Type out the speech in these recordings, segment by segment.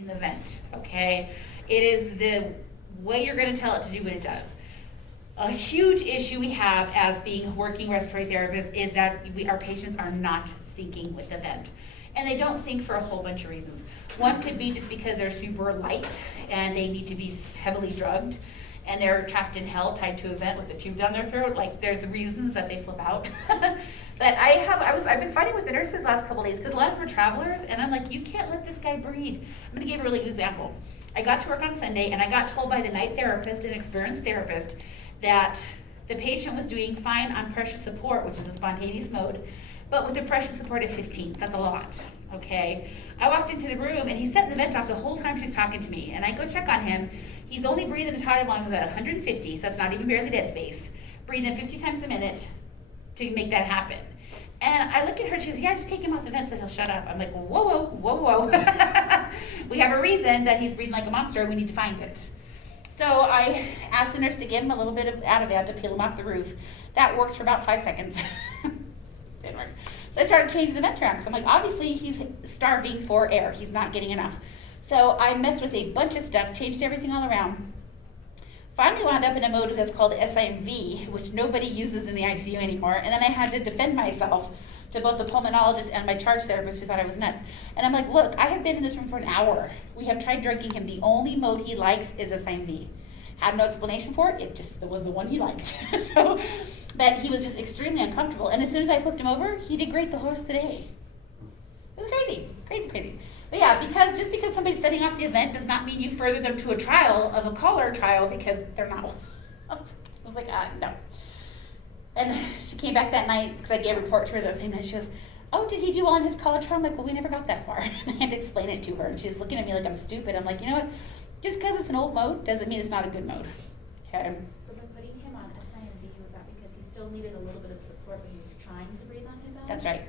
the vent, okay? It is the way you're going to tell it to do what it does. A huge issue we have as being working respiratory therapists is that our patients are not syncing with the vent. And they don't sync for a whole bunch of reasons. One could be just because they're super light and they need to be heavily drugged and they're trapped in hell tied to a vent with a tube down their throat. Like, there's reasons that they flip out. But I've been fighting with the nurses the last couple days because a lot of them are travelers, and I'm like, you can't let this guy breathe. I'm gonna give a really good example. I got to work on Sunday, and I got told by the night therapist, an experienced therapist, that the patient was doing fine on pressure support, which is a spontaneous mode, but with a pressure support at 15, that's a lot, okay? I walked into the room, and he's setting the vent off the whole time she's talking to me, and I go check on him. He's only breathing a tidal volume of about 150, so that's not even barely dead space, breathing 50 times a minute to make that happen. And I look at her, she goes, yeah, just take him off the vent so he'll shut up. I'm like, whoa, whoa, whoa, whoa. We have a reason that he's breathing like a monster, we need to find it. So I asked the nurse to give him a little bit of Ativan to peel him off the roof. That worked for about 5 seconds. Didn't work. So I started changing the vent around, because I'm like, obviously he's starving for air, he's not getting enough. So I messed with a bunch of stuff, changed everything all around. Finally wound up in a mode that's called SIMV, which nobody uses in the ICU anymore, and then I had to defend myself to both the pulmonologist and my charge therapist who thought I was nuts. And I'm like, look, I have been in this room for an hour. We have tried drugging him. The only mode he likes is SIMV. Had no explanation for it, it was the one he liked. But he was just extremely uncomfortable, and as soon as I flipped him over, he did great the whole rest of the day. It was crazy, crazy, crazy. But yeah, just because somebody's setting off the event does not mean you further them to a trial of a collar trial because they're not. I was like, no. And she came back that night because I gave a report to her that same night. She goes, oh, did he do well on his collar trial? I'm like, well, we never got that far. And I had to explain it to her, and she's looking at me like I'm stupid. I'm like, you know what? Just because it's an old mode doesn't mean it's not a good mode. Okay. So by putting him on SIMV, was that because he still needed a little bit of support when he was trying to breathe on his own? That's right.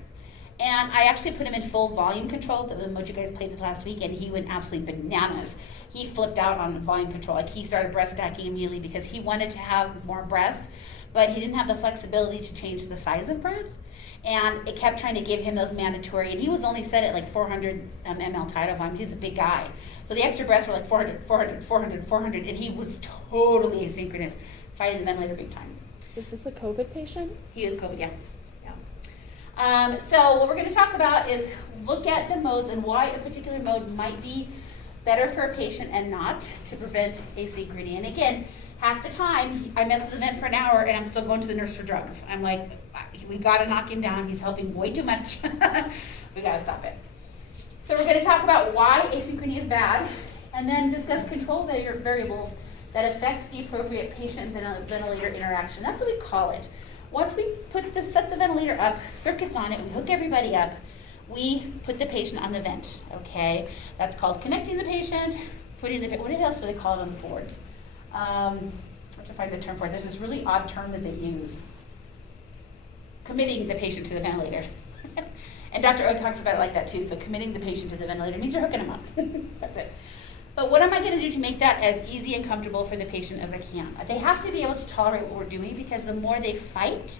And I actually put him in full volume control, the mode you guys played with last week, and he went absolutely bananas. He flipped out on volume control. Like, he started breath stacking immediately because he wanted to have more breaths, but he didn't have the flexibility to change the size of breath. And it kept trying to give him those mandatory, and he was only set at like 400 ml tidal volume. He's a big guy. So the extra breaths were like 400, 400, 400, 400, and he was totally asynchronous, fighting the ventilator big time. Is this a COVID patient? He is COVID, yeah. So what we're going to talk about is look at the modes and why a particular mode might be better for a patient and not, to prevent asynchrony. And again, half the time I mess with the vent for an hour and I'm still going to the nurse for drugs. I'm like, we got to knock him down. He's helping way too much. We got to stop it. So we're going to talk about why asynchrony is bad, and then discuss control variables that affect the appropriate patient-ventilator interaction. That's what we call it. Once we set the ventilator up, circuits on it, we hook everybody up, we put the patient on the vent, okay? That's called connecting the patient, what else do they call it on the boards? I have to find the term for it. There's this really odd term that they use. Committing the patient to the ventilator. And Dr. O talks about it like that too, so committing the patient to the ventilator means you're hooking them up. That's it. But what am I going to do to make that as easy and comfortable for the patient as I can? They have to be able to tolerate what we're doing, because the more they fight,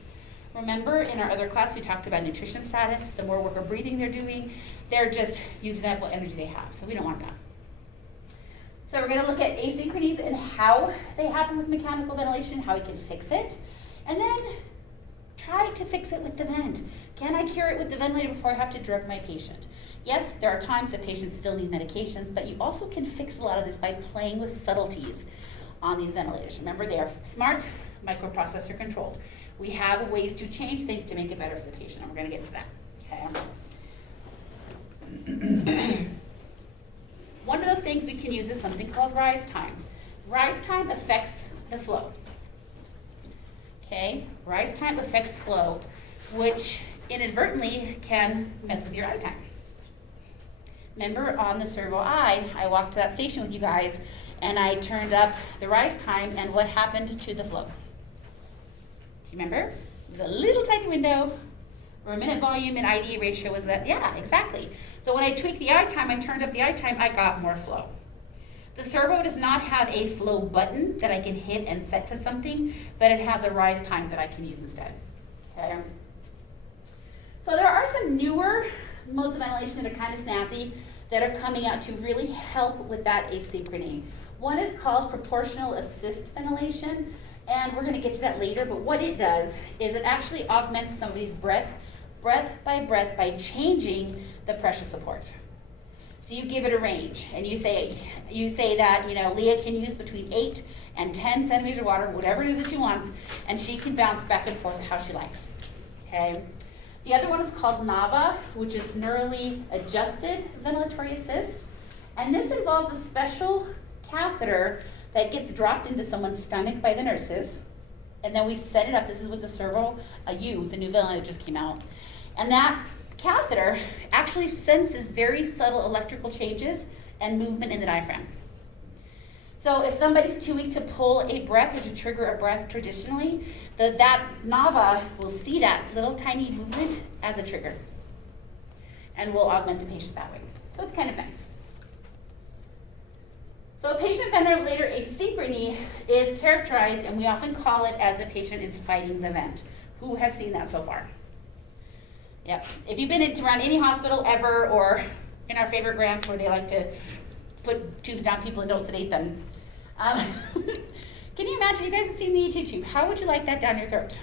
remember in our other class we talked about nutrition status, the more work or breathing they're doing, they're just using up what energy they have. So we don't want that. So we're going to look at asynchronies and how they happen with mechanical ventilation, how we can fix it, and then try to fix it with the vent. Can I cure it with the ventilator before I have to drug my patient? Yes, there are times that patients still need medications, but you also can fix a lot of this by playing with subtleties on these ventilators. Remember, they are smart, microprocessor controlled. We have ways to change things to make it better for the patient, and we're going to get to that. Okay. One of those things we can use is something called rise time. Rise time affects the flow. Okay, rise time affects flow, which inadvertently can mess with your eye time. Remember on the servo eye, I walked to that station with you guys and I turned up the rise time, and what happened to the flow? Do you remember? It was a little tiny window where minute volume and IDA ratio was that, yeah, exactly. So when I tweaked the eye time, I turned up the eye time, I got more flow. The servo does not have a flow button that I can hit and set to something, but it has a rise time that I can use instead. Okay. So there are some newer modes of ventilation that are kind of snazzy. that are coming out to really help with that asynchrony. One is called proportional assist ventilation, and we're going to get to that later, but what it does is it actually augments somebody's breath by changing the pressure support. So you give it a range, and you say that, Leah can use between 8 and 10 centimeters of water, whatever it is that she wants, and she can bounce back and forth how she likes, okay? The other one is called NAVA, which is neurally adjusted ventilatory assist, and this involves a special catheter that gets dropped into someone's stomach by the nurses, and then we set it up. This is with the Servo U, the new ventilator that just came out, and that catheter actually senses very subtle electrical changes and movement in the diaphragm. So if somebody's too weak to pull a breath or to trigger a breath traditionally, that NAVA will see that little tiny movement as a trigger and will augment the patient that way. So it's kind of nice. So a patient ventilator asynchrony is characterized, and we often call it as the patient is fighting the vent. Who has seen that so far? Yep. If you've been around any hospital ever, or in our favorite grants where they like to put tubes down people and don't sedate them. Can you imagine, you guys have seen the ET tube. How would you like that down your throat?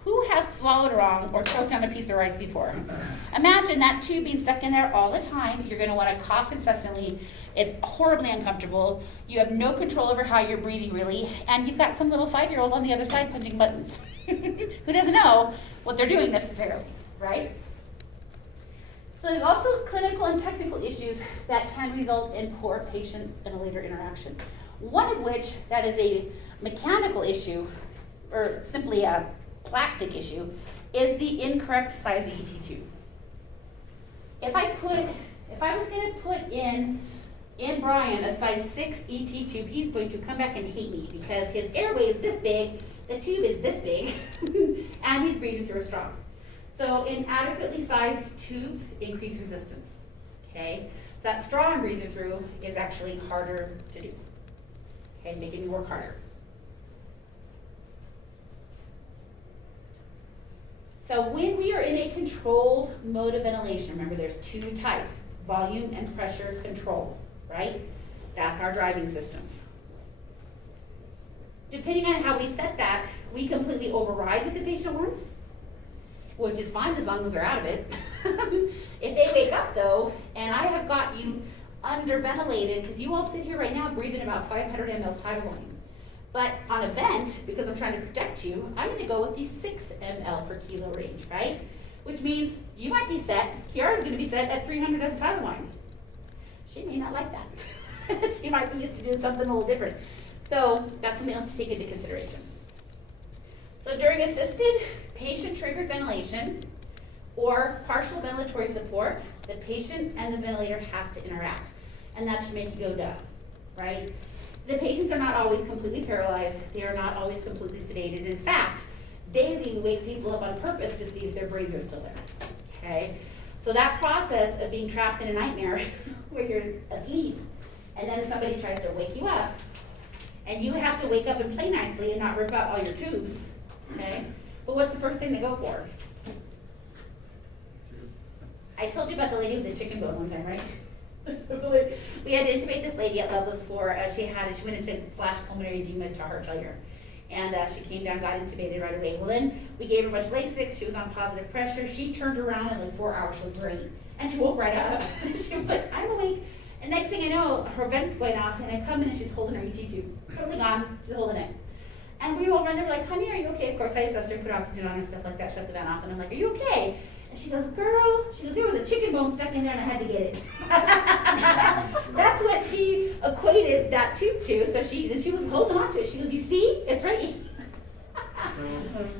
Who has swallowed wrong or choked on a piece of rice before? Imagine that tube being stuck in there all the time. You're going to want to cough incessantly. It's horribly uncomfortable. You have no control over how you're breathing, really. And you've got some little 5-year-old on the other side punching buttons who doesn't know what they're doing necessarily, right? So there's also clinical and technical issues that can result in poor patient-ventilator interaction. One of which, that is a mechanical issue, or simply a plastic issue, is the incorrect size ET tube. If I was going to put in Brian a size 6 ET tube, he's going to come back and hate me because his airway is this big, the tube is this big, and he's breathing through a straw. So inadequately sized tubes increase resistance, okay? So that straw I'm breathing through is actually harder to do, okay, making me work harder. So when we are in a controlled mode of ventilation, remember there's 2 types, volume and pressure control, right? That's our driving systems. Depending on how we set that, we completely override what the patient wants, which is fine as long as they're out of it. If they wake up though, and I have got you underventilated, because you all sit here right now breathing about 500 mLs tidal volume. But on a vent, because I'm trying to protect you, I'm going to go with the 6 ml per kilo range, right? Which means you might be set, Kiara's going to be set at 300 as a tidal volume. She may not like that. She might be used to doing something a little different. So that's something else to take into consideration. So during assisted patient-triggered ventilation or partial ventilatory support, the patient and the ventilator have to interact. And that should make you go duh, right? The patients are not always completely paralyzed. They are not always completely sedated. In fact, daily we wake people up on purpose to see if their brains are still there, okay? So that process of being trapped in a nightmare where you're asleep, and then somebody tries to wake you up, and you have to wake up and play nicely and not rip out all your tubes, okay? But what's the first thing they go for? I told you about the lady with the chicken bone one time, right? We had to intubate this lady at Loveless for, she went into flash pulmonary edema to heart failure. And she came down, got intubated right away. Well, then we gave her a bunch of Lasix. She was on positive pressure. She turned around in like 4 hours. She was great. And she woke right up. She was like, I'm awake. And next thing I know, her vent's going off. And I come in and she's holding her ET tube. Totally gone. She's holding it. And we all run there. We're like, honey, are you okay? Of course, I assessed her, put oxygen on her, stuff like that, shut the vent off. And I'm like, are you okay? And she goes, girl, there was a chicken bone stuck in there and I had to get it. That's what she equated that tube to. So she was holding on to it. She goes, you see, it's right. So,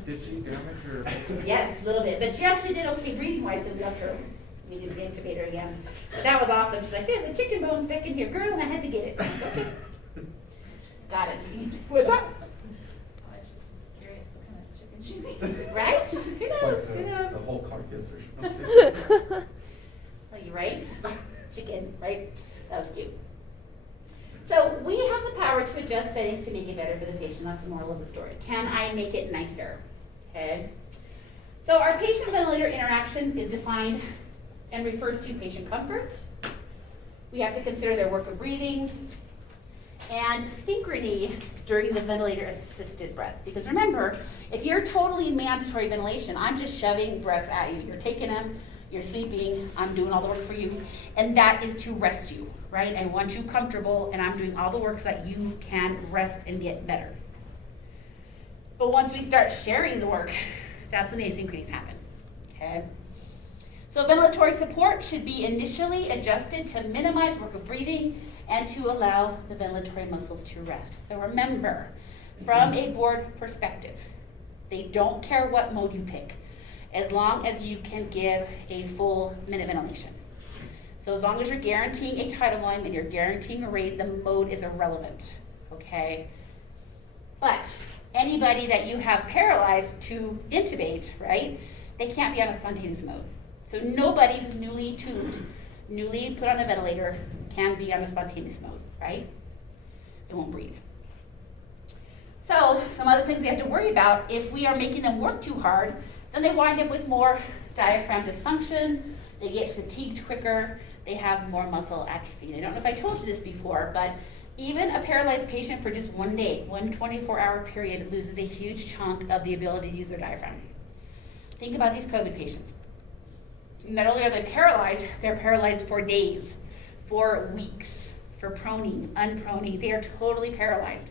did she damage her? Yes, a little bit. But she actually did okay breathing wise, so we left her. We did the intubator again. But that was awesome. She's like, there's a chicken bone stuck in here, girl, and I had to get it. Okay. Got it. What's up? I was just curious what kind of chicken she's eating. Right? Who knows? It's like Who knows? the whole carcass or something. Are you right? Chicken, right? That was cute. So we have the power to adjust settings to make it better for the patient. That's the moral of the story. Can I make it nicer? Okay. So our patient-ventilator interaction is defined and refers to patient comfort, We have to consider their work of breathing and synchrony during the ventilator-assisted breaths. Because remember, if you're totally mandatory ventilation, I'm just shoving breaths at you. You're taking them, you're sleeping, I'm doing all the work for you, and that is to rest you, right? I want you comfortable, and I'm doing all the work so that you can rest and get better. But once we start sharing the work, that's when the asynchronies happen, okay? So ventilatory support should be initially adjusted to minimize work of breathing and to allow the ventilatory muscles to rest. So remember, from a board perspective, they don't care what mode you pick, as long as you can give a full minute ventilation. So as long as you're guaranteeing a tidal volume and you're guaranteeing a rate, the mode is irrelevant, okay? But anybody that you have paralyzed to intubate, right, they can't be on a spontaneous mode. So nobody who's newly tubed, newly put on a ventilator, can be on a spontaneous mode, right? They won't breathe. So some other things we have to worry about, if we are making them work too hard, then they wind up with more diaphragm dysfunction, they get fatigued quicker, they have more muscle atrophy. I don't know if I told you this before, but even a paralyzed patient for just one day, one 24-hour period, loses a huge chunk of the ability to use their diaphragm. Think about these COVID patients. Not only are they paralyzed, they're paralyzed for days, for weeks, for proning, unproning. They are totally paralyzed.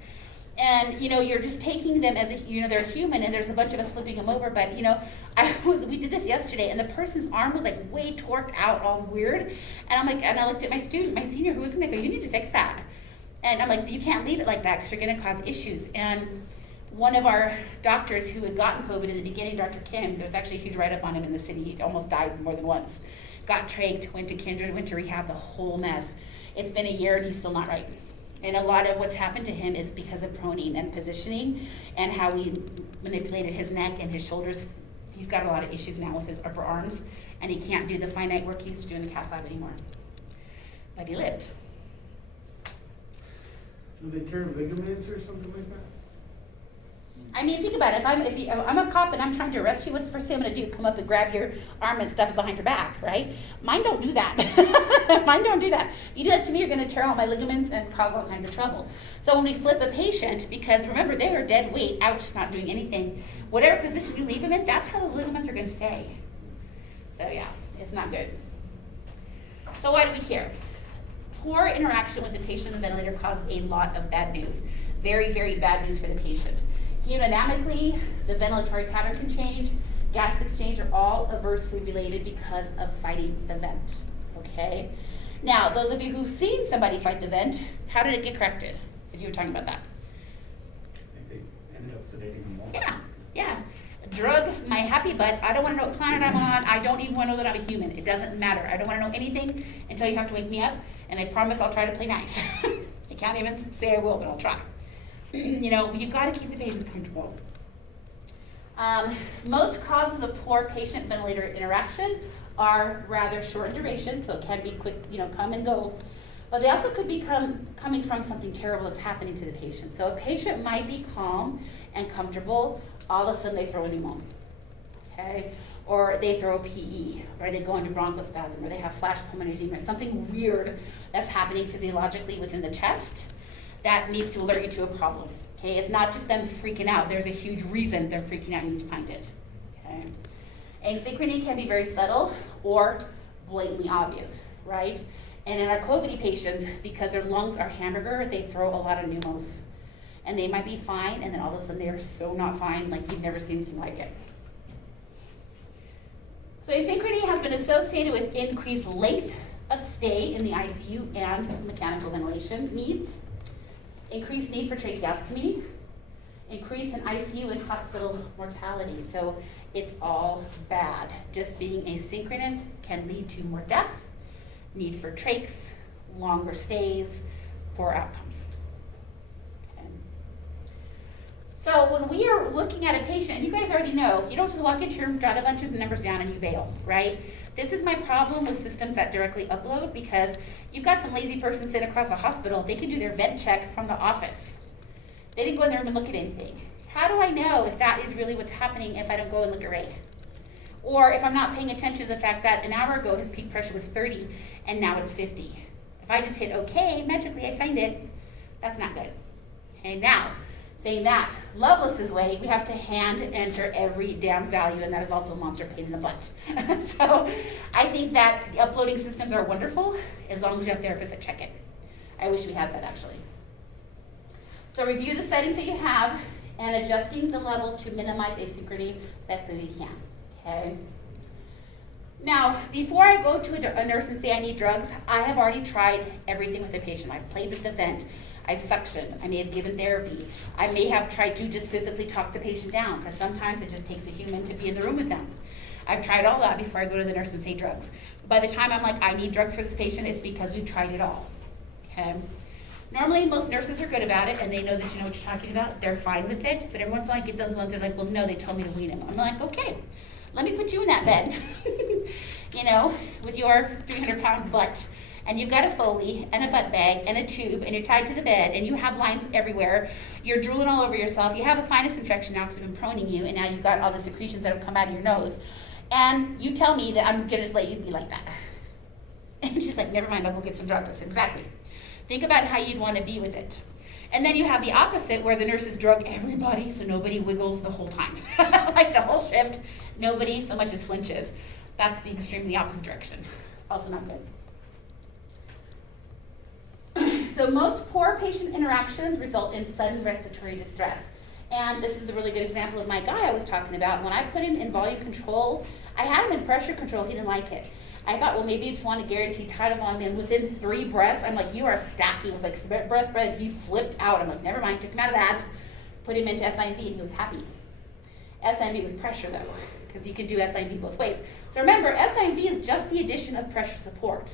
And, you're just taking them as they're human, and there's a bunch of us flipping them over, but, we did this yesterday, and the person's arm was like way torqued out, all weird. And I looked at my senior, who was going to go, you need to fix that. And I'm like, you can't leave it like that because you're going to cause issues. And one of our doctors who had gotten COVID in the beginning, Dr. Kim, there was actually a huge write-up on him in the city. He almost died more than once. Got trached, went to Kindred, went to rehab, the whole mess. It's been a year and he's still not right. And a lot of what's happened to him is because of proning and positioning and how we manipulated his neck and his shoulders. He's got a lot of issues now with his upper arms, and he can't do the finite work he used to do in the cath lab anymore. But he lived. Do they tear ligaments or something like that? I mean, think about it. If I'm a cop and I'm trying to arrest you, what's the first thing I'm going to do? Come up and grab your arm and stuff it behind your back, right? Mine don't do that. Mine don't do that. You do that to me, you're going to tear out my ligaments and cause all kinds of trouble. So when we flip a patient, because remember, they are dead weight, out, not doing anything, whatever position you leave them in, that's how those ligaments are going to stay. So yeah, it's not good. So why do we care? Poor interaction with the patient in the ventilator causes a lot of bad news. Very, very bad news for the patient. Hemodynamically, the ventilatory pattern can change. Gas exchange are all adversely related because of fighting the vent, okay? Now, those of you who've seen somebody fight the vent, how did it get corrected? If you were talking about that. I think they ended up sedating them all. Yeah. Drug my happy butt. I don't want to know what planet I'm on. I don't even want to know that I'm a human. It doesn't matter. I don't want to know anything until you have to wake me up, and I promise I'll try to play nice. I can't even say I will, but I'll try. You got to keep the patients comfortable. Most causes of poor patient-ventilator interaction are rather short in duration, so it can be quick, come and go. But they also could be coming from something terrible that's happening to the patient. So a patient might be calm and comfortable, all of a sudden they throw a pneumonia, okay? Or they throw a PE, or they go into bronchospasm, or they have flash pulmonary edema, or something weird that's happening physiologically within the chest that needs to alert you to a problem, okay? It's not just them freaking out. There's a huge reason they're freaking out. You need to find it, okay? Asynchrony can be very subtle or blatantly obvious, right? And in our COVID patients, because their lungs are hamburger, they throw a lot of pneumos. And they might be fine, and then all of a sudden they are so not fine, like you've never seen anything like it. So asynchrony has been associated with increased length of stay in the ICU and mechanical ventilation needs, increased need for tracheostomy, increase in ICU and hospital mortality. So it's all bad. Just being asynchronous can lead to more death, need for trachs, longer stays, poor outcomes. Okay. So when we are looking at a patient, and you guys already know, you don't just walk into your room, jot a bunch of numbers down, and you bail, right? This is my problem with systems that directly upload, because you've got some lazy person sitting across the hospital. They can do their vent check from the office. They didn't go in the room and look at anything. How do I know if that is really what's happening if I don't go and look at Ray? Or if I'm not paying attention to the fact that an hour ago his peak pressure was 30 and now it's 50. If I just hit okay, magically I signed it, that's not good. Okay, now, saying that, Lovelace's way, we have to hand enter every damn value, and that is also a monster pain in the butt. So I think that uploading systems are wonderful, as long as you have therapists that check it. I wish we had that, actually. So review the settings that you have, and adjusting the level to minimize asynchrony best way we can, okay? Now, before I go to a nurse and say I need drugs, I have already tried everything with the patient. I've played with the vent, I've suctioned, I may have given therapy, I may have tried to just physically talk the patient down, because sometimes it just takes a human to be in the room with them. I've tried all that before I go to the nurse and say drugs. By the time I'm like, I need drugs for this patient, it's because we've tried it all, okay? Normally, most nurses are good about it, and they know that you know what you're talking about. They're fine with it, but every once in a while I get those ones that are like, well, no, they told me to wean him. I'm like, okay, let me put you in that bed, you know, with your 300-pound butt, and you've got a Foley and a butt bag and a tube, and you're tied to the bed, and you have lines everywhere. You're drooling all over yourself. You have a sinus infection now because I've been proning you, and now you've got all the secretions that have come out of your nose. And you tell me that I'm going to just let you be like that. And she's like, never mind, I'll go get some drugs. I said, exactly. Think about how you'd want to be with it. And then you have the opposite where the nurses drug everybody so nobody wiggles the whole time. Like the whole shift, nobody so much as flinches. That's the extremely opposite direction. Also not good. So most poor patient interactions result in sudden respiratory distress. And this is a really good example of my guy I was talking about. When I put him in volume control, I had him in pressure control, he didn't like it. I thought, well, maybe you just want to guarantee tidal volume. And within 3 breaths, I'm like, you are stacking. It was like breath. He flipped out. I'm like, never mind. Took him out of that, put him into SIV, and he was happy. SIV with pressure, though, because you can do SIV both ways. So remember, SIV is just the addition of pressure support,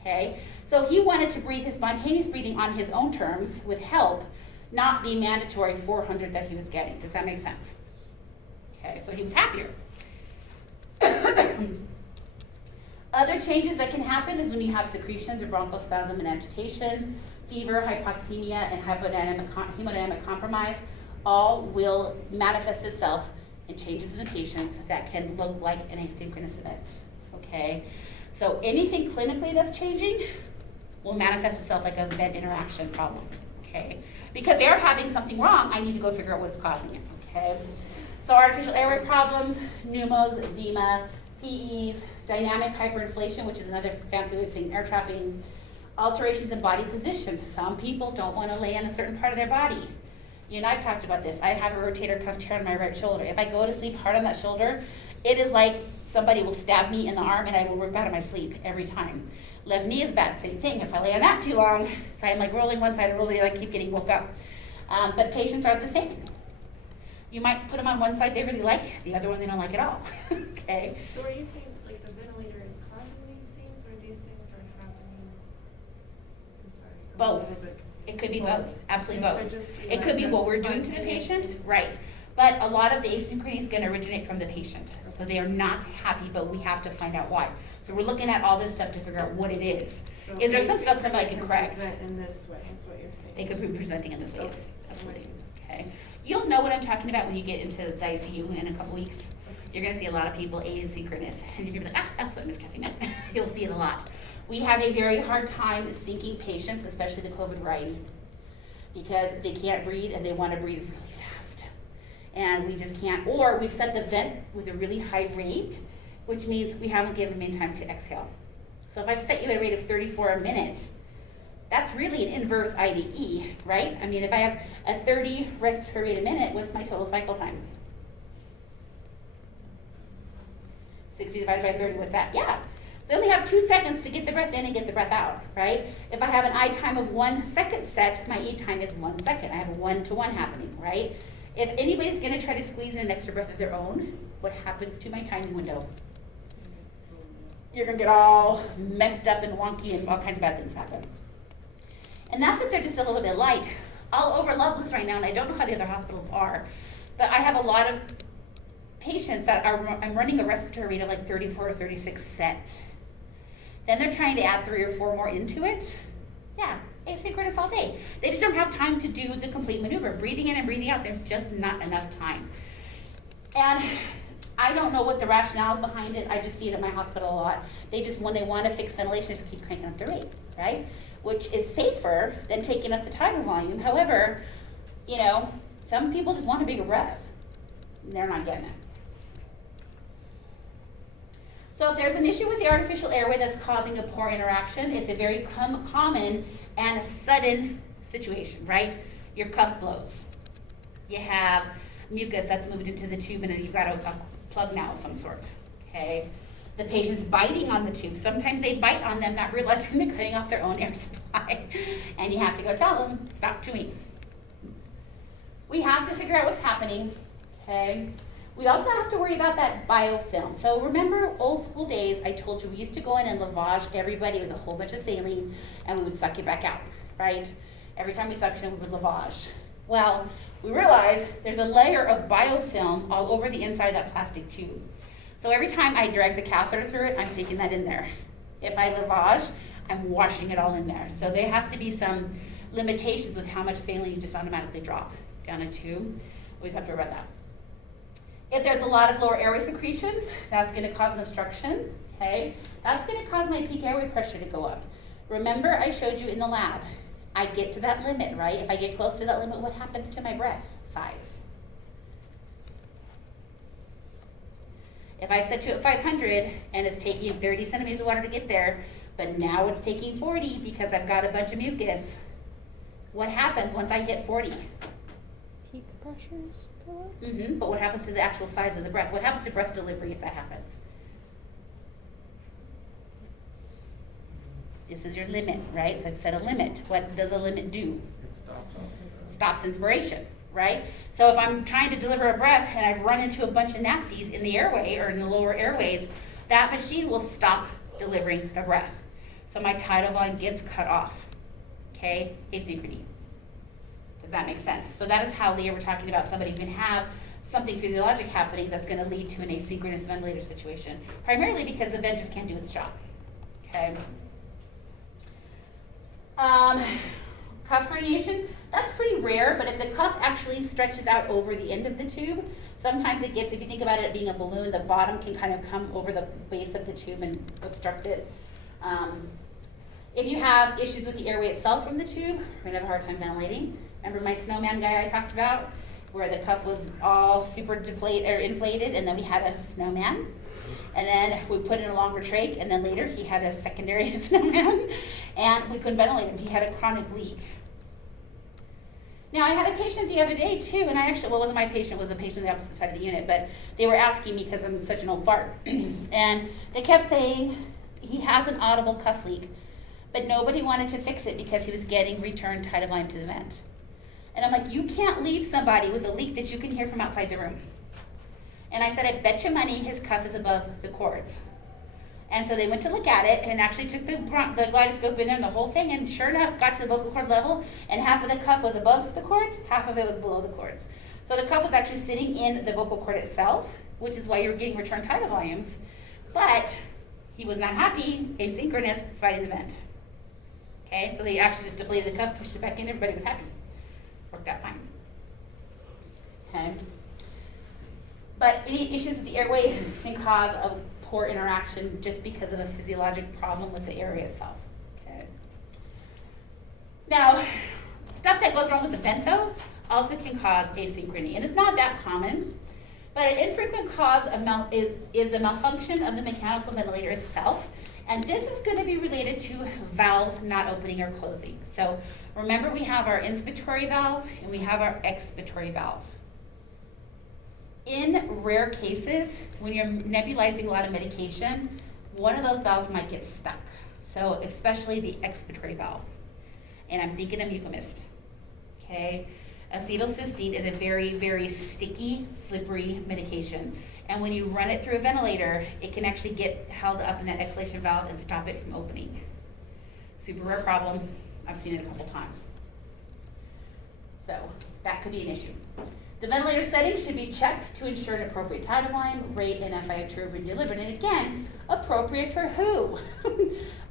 okay? So he wanted to breathe his spontaneous breathing on his own terms with help, not the mandatory 400 that he was getting. Does that make sense? Okay, so he was happier. Other changes that can happen is when you have secretions or bronchospasm and agitation, fever, hypoxemia, and hemodynamic compromise, all will manifest itself in changes in the patients that can look like an asynchronous event, okay? So anything clinically that's changing will manifest itself like a vent interaction problem, okay? Because they're having something wrong, I need to go figure out what's causing it, okay? So artificial airway problems, pneumos, edema, PEs, dynamic hyperinflation, which is another fancy way of saying air trapping, alterations in body positions. Some people don't want to lay on a certain part of their body. You and I've talked about this. I have a rotator cuff tear on my right shoulder. If I go to sleep hard on that shoulder, it is like somebody will stab me in the arm and I will rip out of my sleep every time. Left knee is bad, same thing. If I lay on that too long, so I'm like rolling one side, rolling, I keep getting woke up. But patients are the same. You might put them on one side they really like, the other one they don't like at all, okay? So are you saying like the ventilator is causing these things, or these things are happening? I'm sorry. I'm a Both. little bit It could be confused. both, absolutely Okay, both. so just It could be what we're doing to the spontaneous. patient, right. But a lot of the asynchrony is gonna originate from the patient. So they are not happy, but we have to find out why. So we're looking at all this stuff to figure out what it is. So Is there some stuff that I basically can they correct? present in this way, is what you're saying? They could be presenting in this way, yes, Okay. absolutely, okay. You'll know what I'm talking about when you get into the ICU in a couple weeks. You're gonna see a lot of people asynchronous, and you're gonna be like, that's what Ms. Kathy meant. You'll see it a lot. We have a very hard time syncing patients, especially the COVID variety, because they can't breathe and they wanna breathe really fast. And we just can't, or we've set the vent with a really high rate, which means we haven't given them time to exhale. So if I've set you at a rate of 34 a minute, that's really an inverse IDE, right? I mean, if I have a 30 respiratory rate a minute, what's my total cycle time? 60 divided by 30, what's that? Yeah. So I only have 2 seconds to get the breath in and get the breath out, right? If I have an I time of 1 second set, my E time is 1 second. I have a 1-to-1 happening, right? If anybody's gonna try to squeeze in an extra breath of their own, what happens to my timing window? You're gonna get all messed up and wonky and all kinds of bad things happen. And that's if they're just a little bit light. All over Lovelace right now, and I don't know how the other hospitals are, but I have a lot of patients that I'm running a respiratory rate of like 34 or 36 set. Then they're trying to add 3 or 4 more into it. Yeah, asynchronous all day. They just don't have time to do the complete maneuver. Breathing in and breathing out, there's just not enough time. And I don't know what the rationale is behind it. I just see it at my hospital a lot. They just, when they want to fix ventilation, just keep cranking up the rate, right? which is safer than taking up the tidal volume. However, you know, some people just want a bigger breath, and they're not getting it. So if there's an issue with the artificial airway that's causing a poor interaction, it's a very common and sudden situation, right? Your cuff blows. You have mucus that's moved into the tube and you've got a plug now of some sort, okay? The patient's biting on the tube. Sometimes they bite on them, not realizing they're cutting off their own air supply. And you have to go tell them, stop chewing. We have to figure out what's happening, okay? We also have to worry about that biofilm. So remember old school days, I told you we used to go in and lavage everybody with a whole bunch of saline and we would suck it back out, right? Every time we suction, we would lavage. Well, we realized there's a layer of biofilm all over the inside of that plastic tube. So every time I drag the catheter through it, I'm taking that in there. If I lavage, I'm washing it all in there. So there has to be some limitations with how much saline you just automatically drop down a tube. We just have to worry about that. If there's a lot of lower airway secretions, that's going to cause an obstruction, okay? That's going to cause my peak airway pressure to go up. Remember I showed you in the lab, I get to that limit, right? If I get close to that limit, what happens to my breath size? If I set you at 500 and it's taking 30 centimeters of water to get there, but now it's taking 40 because I've got a bunch of mucus, what happens once I hit 40? Peak pressures go up? But what happens to the actual size of the breath? What happens to breath delivery if that happens? This is your limit, right? So I've set a limit. What does a limit do? It stops. Stops inspiration, right? So if I'm trying to deliver a breath and I've run into a bunch of nasties in the airway or in the lower airways, that machine will stop delivering the breath. So my tidal volume gets cut off, okay? Asynchrony. Does that make sense? So that is how, Leah, we're talking about somebody can have something physiologic happening that's going to lead to an asynchronous ventilator situation, primarily because the vent just can't do its job, okay? Cuff herniation, that's pretty rare, but if the cuff actually stretches out over the end of the tube, sometimes it gets, if you think about it being a balloon, the bottom can kind of come over the base of the tube and obstruct it. If you have issues with the airway itself from the tube, we're going to have a hard time ventilating. Remember my snowman guy I talked about, where the cuff was all super inflated, and then we had a snowman? And then we put in a longer trach, and then later he had a secondary snowman, and we couldn't ventilate him. He had a chronic leak. Now, I had a patient the other day, too, and I actually, well, it wasn't my patient, it was a patient on the opposite side of the unit, but they were asking me because I'm such an old fart. And they kept saying he has an audible cuff leak, but nobody wanted to fix it because he was getting return tidal volume to the vent. And I'm like, you can't leave somebody with a leak that you can hear from outside the room. And I said, I bet you money his cuff is above the cords. And so they went to look at it and actually took the gyroscope in there and the whole thing, and sure enough, got to the vocal cord level, and half of the cuff was above the cords, half of it was below the cords. So the cuff was actually sitting in the vocal cord itself, which is why you were getting return tidal volumes. But he was not happy, asynchronous, fighting the vent. Okay, so they actually just deflated the cuff, pushed it back in, everybody was happy. Worked out fine. Okay. But any issues with the airway can cause a poor interaction just because of a physiologic problem with the airway itself. Okay. Now, stuff that goes wrong with the vent, though, also can cause asynchrony. And it's not that common, but an infrequent cause is the malfunction of the mechanical ventilator itself. And this is going to be related to valves not opening or closing. So remember, we have our inspiratory valve and we have our expiratory valve. In rare cases, when you're nebulizing a lot of medication, one of those valves might get stuck. So especially the expiratory valve. And I'm thinking of mucomist. Okay? Acetylcysteine is a very, very sticky, slippery medication. And when you run it through a ventilator, it can actually get held up in that exhalation valve and stop it from opening. Super rare problem. I've seen it a couple times. So that could be an issue. The ventilator settings should be checked to ensure an appropriate tidal volume, rate, and FIO turbine delivered. And again, appropriate for who?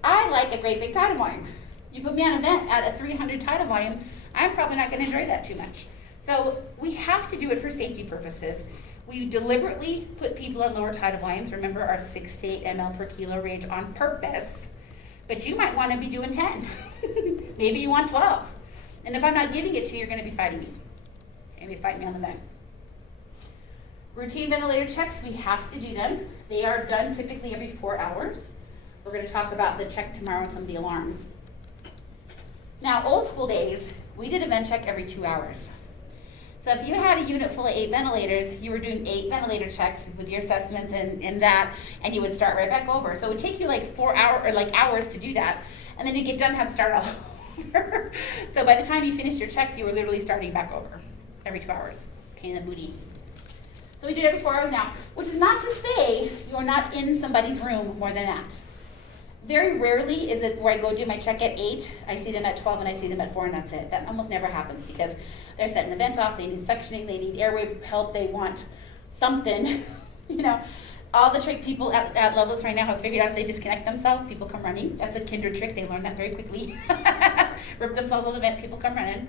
I like a great big tidal volume. You put me on a vent at a 300 tidal volume, I'm probably not going to enjoy that too much. So we have to do it for safety purposes. We deliberately put people on lower tidal volumes. Remember our 6 to 8 ml per kilo range on purpose. but you might want to be doing 10. Maybe you want 12. And if I'm not giving it to you, you're going to be fighting me. You're going to be fighting me on the vent. Routine ventilator checks, we have to do them. They are done typically every 4 hours. We're going to talk about the check tomorrow and some of the alarms. Now, old school days, we did a vent check every 2 hours. So if you had a unit full of 8 ventilators, you were doing 8 ventilator checks with your assessments and that, and you would start right back over. So it would take you like 4 hours or like hours to do that, and then you get done, have to start all over. So by the time you finished your checks, you were literally starting back over every 2 hours. Pain in the booty. So we did it every 4 hours now, which is not to say you're not in somebody's room more than that. Very rarely is it where I go do my check at 8, I see them at 12, and I see them at 4, and that's it. That almost never happens because they're setting the vent off, they need suctioning, they need airway help, they want something. You know, all the trick people at levels right now have figured out if they disconnect themselves, people come running. That's a kinder trick, they learn that very quickly. Rip themselves on the vent, people come running.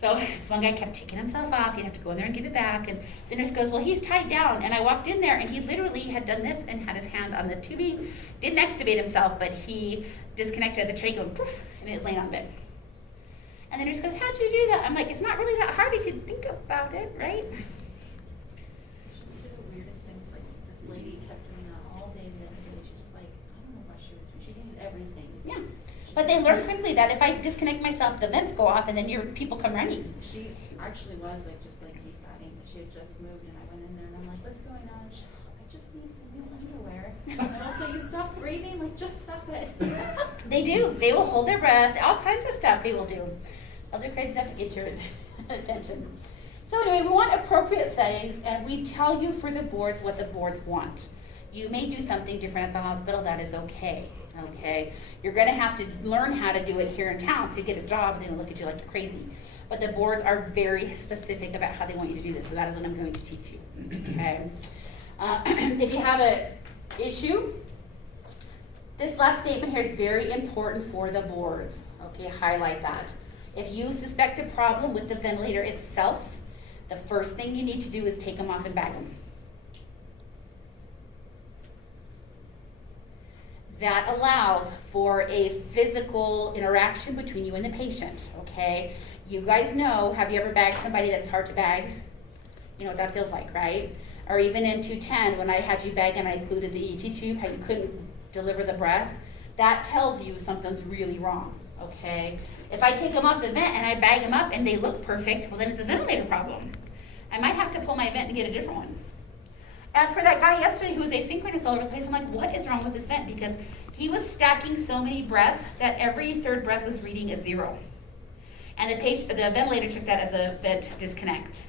So this one guy kept taking himself off, he'd have to go in there and give it back, and the nurse goes, well, he's tied down. And I walked in there, and he literally had done this and had his hand on the tubing, didn't extubate himself, but he disconnected the tray going poof, and he was laying on bed. And the nurse goes, how'd you do that? I'm like, it's not really that hard if you think about it, right? She would do the weirdest things, like this lady kept doing that all day the other day. She just like, I don't know what she was doing. She did everything. Yeah. But they learn quickly that if I disconnect myself, the vents go off, and then your people come running. She actually was like just like deciding. She had just moved, and I went in there, and I'm like, what's going on? And she's like, I just need some new underwear. And also, you stop breathing. Like, just stop it. They do. They will hold their breath. All kinds of stuff they will do. They'll do crazy stuff to get your attention. So anyway, we want appropriate settings, and we tell you for the boards what the boards want. You may do something different at the hospital. That is okay. Okay? You're going to have to learn how to do it here in town so you get a job and they don't look at you like you're crazy. But the boards are very specific about how they want you to do this, so that is what I'm going to teach you. Okay? If you have an issue, this last statement here is very important for the boards. Okay, highlight that. If you suspect a problem with the ventilator itself, the first thing you need to do is take them off and bag them. That allows for a physical interaction between you and the patient, okay? You guys know, have you ever bagged somebody that's hard to bag? You know what that feels like, right? Or even in 210, when I had you bag and I included the ET tube, how you couldn't deliver the breath, that tells you something's really wrong, okay? If I take them off the vent and I bag them up and they look perfect, well then it's a ventilator problem. I might have to pull my vent and get a different one. And for that guy yesterday who was asynchronous all over the place, I'm like, what is wrong with this vent? Because he was stacking so many breaths that every third breath was reading a 0. And the ventilator took that as a vent disconnect.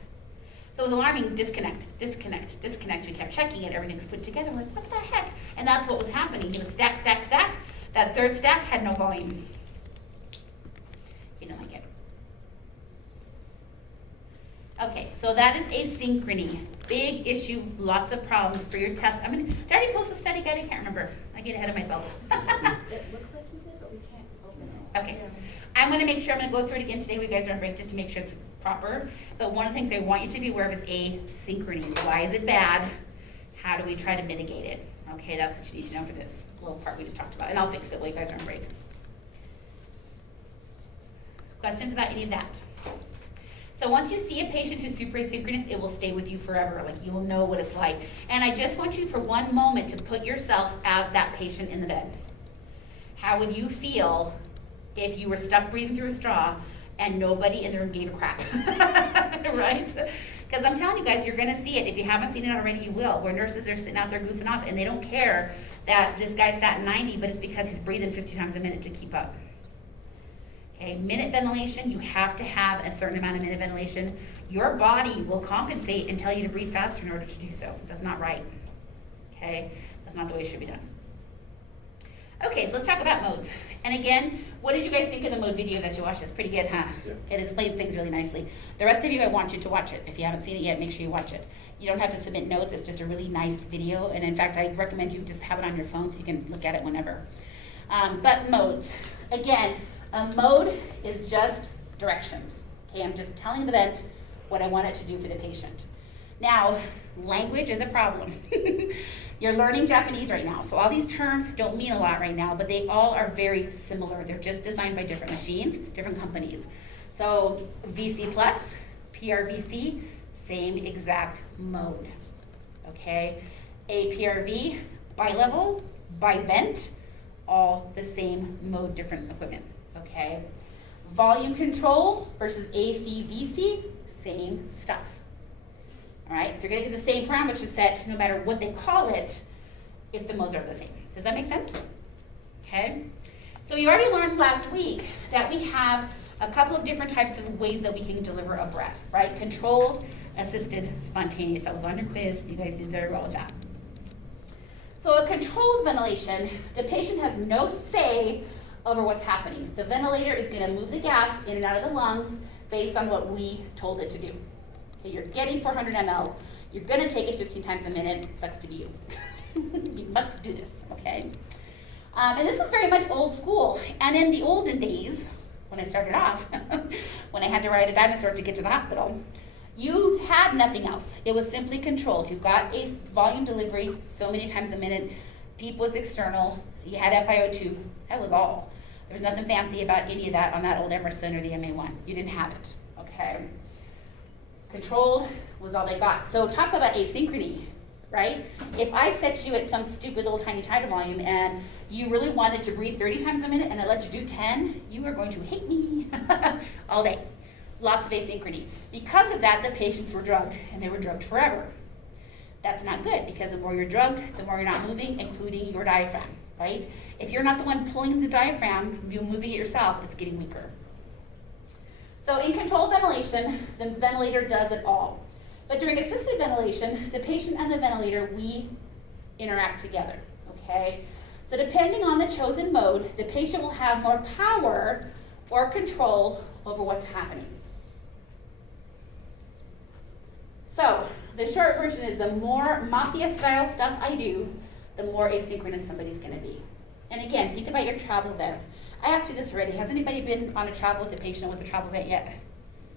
So it was alarming, disconnect, disconnect, disconnect. We kept checking it, everything's put together. I'm like, what the heck? And that's what was happening. He was stack, stack, stack. That third stack had no volume. He didn't like it. Okay, so that is asynchrony. Big issue, lots of problems for your test. Did I already post a study guide? I can't remember. I get ahead of myself. It looks like you did, but we can't open it. Okay. I'm going to make sure I'm going to go through it again today. We guys are on break just to make sure it's proper. But one of the things I want you to be aware of is asynchrony. Why is it bad? How do we try to mitigate it? Okay, that's what you need to know for this little part we just talked about. And I'll fix it while you guys are on break. Questions about any of that? So once you see a patient who's super asynchronous, it will stay with you forever. Like, you will know what it's like. And I just want you for one moment to put yourself as that patient in the bed. How would you feel if you were stuck breathing through a straw and nobody in the room gave a crap? Right? Because I'm telling you guys, you're going to see it. If you haven't seen it already, you will. Where nurses are sitting out there goofing off and they don't care that this guy sat in 90, but it's because he's breathing 50 times a minute to keep up. Okay, minute ventilation, you have to have a certain amount of minute ventilation. Your body will compensate and tell you to breathe faster in order to do so. That's not right. Okay, that's not the way it should be done. Okay, so let's talk about modes. And again, what did you guys think of the mode video that you watched? It's pretty good, huh? Yeah. It explains things really nicely. The rest of you, I want you to watch it. If you haven't seen it yet, make sure you watch it. You don't have to submit notes. It's just a really nice video. And in fact, I recommend you just have it on your phone so you can look at it whenever. But modes. Again, a mode is just directions. Okay, I'm just telling the vent what I want it to do for the patient. Now, language is a problem. You're learning Japanese right now, so all these terms don't mean a lot right now, but they all are very similar. They're just designed by different machines, different companies. So VC plus, PRVC, same exact mode, okay? APRV, bi-level, bi-vent, all the same mode, different equipment, okay? Volume control versus ACVC, same stuff. All right, so you're gonna get the same parameter set no matter what they call it if the modes are the same. Does that make sense? Okay. So you already learned last week that we have a couple of different types of ways that we can deliver a breath, right? Controlled, assisted, spontaneous. That was on your quiz. You guys did very well with that. So a controlled ventilation, the patient has no say over what's happening. The ventilator is gonna move the gas in and out of the lungs based on what we told it to do. Okay, you're getting 400 mLs. You're gonna take it 15 times a minute. Sucks to be you. You must do this, okay? And this is very much old school. And in the olden days, when I started off, when I had to ride a dinosaur to get to the hospital, you had nothing else. It was simply controlled. You got a volume delivery so many times a minute. PEEP was external. You had FiO2. That was all. There was nothing fancy about any of that on that old Emerson or the MA1. You didn't have it, okay? Controlled was all they got. So talk about asynchrony, right? If I set you at some stupid little tiny tidal volume and you really wanted to breathe 30 times a minute and I let you do 10, you are going to hate me all day. Lots of asynchrony. Because of that, the patients were drugged, and they were drugged forever. That's not good, because the more you're drugged, the more you're not moving, including your diaphragm, right? If you're not the one pulling the diaphragm, you're moving it yourself, it's getting weaker. So in controlled ventilation, the ventilator does it all. But during assisted ventilation, the patient and the ventilator, we interact together, okay? So depending on the chosen mode, the patient will have more power or control over what's happening. So the short version is the more mafia style stuff I do, the more asynchronous somebody's gonna be. And again, think about your travel vents. I asked you this already. Has anybody been on a travel with a patient with a travel vent yet?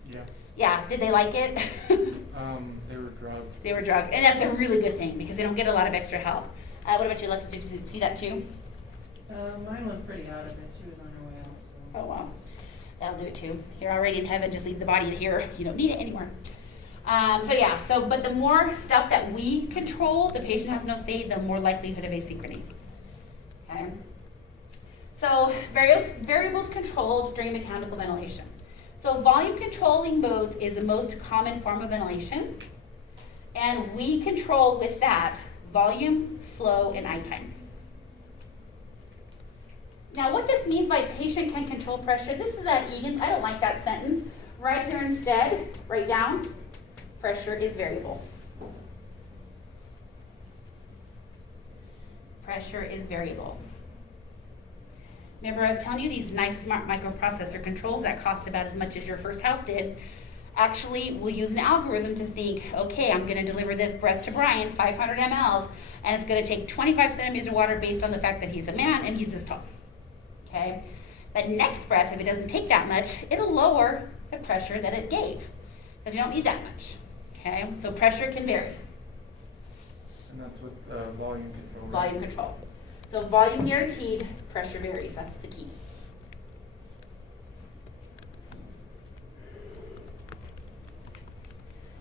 Yeah. Yeah, did they like it? They were drugged. They were drugged, and that's a really good thing because they don't get a lot of extra help. What about you, Lex? Did you see that too? Mine was pretty out of it. She was on her way out. So. Oh, wow. That'll do it too. You're already in heaven, just leave the body here. You don't need it anymore. But the more stuff that we control, the patient has no say, the more likelihood of asynchrony. Okay? So variables controlled during mechanical ventilation. So volume controlling modes is the most common form of ventilation. And we control with that volume, flow, and eye time. Now what this means by patient can control pressure, this is at Egan's. I don't like that sentence. Right here instead, write down, pressure is variable. Pressure is variable. Remember I was telling you these nice smart microprocessor controls that cost about as much as your first house did. Actually, we'll use an algorithm to think, okay, I'm gonna deliver this breath to Brian, 500 mLs, and it's gonna take 25 centimeters of water based on the fact that he's a man and he's this tall, okay? But next breath, if it doesn't take that much, it'll lower the pressure that it gave, because you don't need that much, okay? So pressure can vary. And that's with volume control. Right? Volume control. So volume guaranteed, pressure varies, that's the key.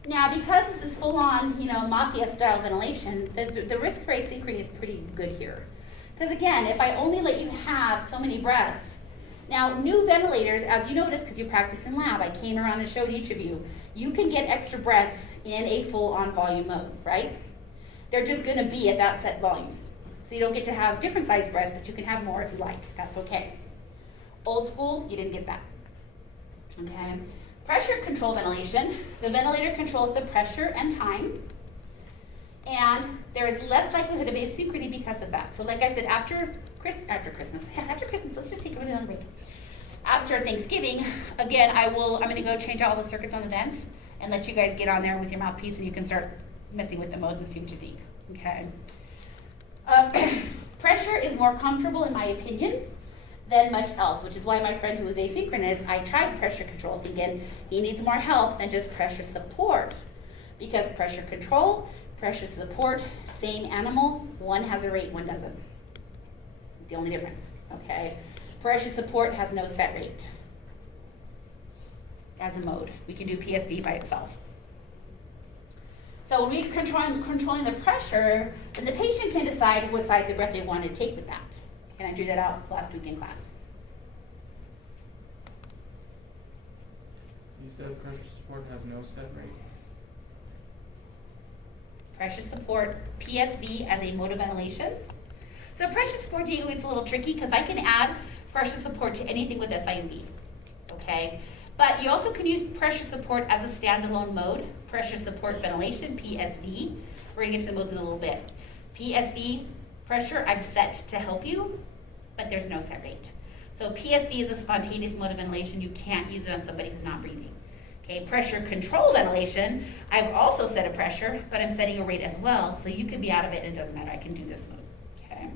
Now, because this is full-on, mafia-style ventilation, the risk for asynchrony is pretty good here. Because again, if I only let you have so many breaths, now new ventilators, as you noticed, because you practice in lab, I came around and showed each of you, you can get extra breaths in a full-on volume mode, right? They're just gonna be at that set volume. So you don't get to have different size breaths, but you can have more if you like, that's okay. Old school, you didn't get that, okay? Pressure control ventilation, the ventilator controls the pressure and time, and there is less likelihood of asynchrony because of that. So like I said, after Christmas, let's just take a really long break. After Thanksgiving, again, I'm gonna go change out all the circuits on the vents and let you guys get on there with your mouthpiece and you can start messing with the modes and see what you think, okay? Pressure is more comfortable in my opinion than much else, which is why my friend who was asynchronous, I tried pressure control thinking he needs more help than just pressure support. Because pressure control, pressure support, same animal, one has a rate, one doesn't. The only difference, okay? Pressure support has no set rate as a mode. We can do PSV by itself. So when we're controlling the pressure, then the patient can decide what size of breath they want to take with that. And I drew that out last week in class. You said pressure support has no set rate. Pressure support, PSV as a mode of ventilation. So pressure support, Diego, it's a little tricky because I can add pressure support to anything with SIMV, okay? But you also can use pressure support as a standalone mode, pressure support ventilation, PSV. We're gonna get to the modes in a little bit. PSV pressure, I've set to help you, but there's no set rate. So PSV is a spontaneous mode of ventilation. You can't use it on somebody who's not breathing. Okay, pressure control ventilation, I've also set a pressure, but I'm setting a rate as well, so you can be out of it and it doesn't matter, I can do this mode, okay?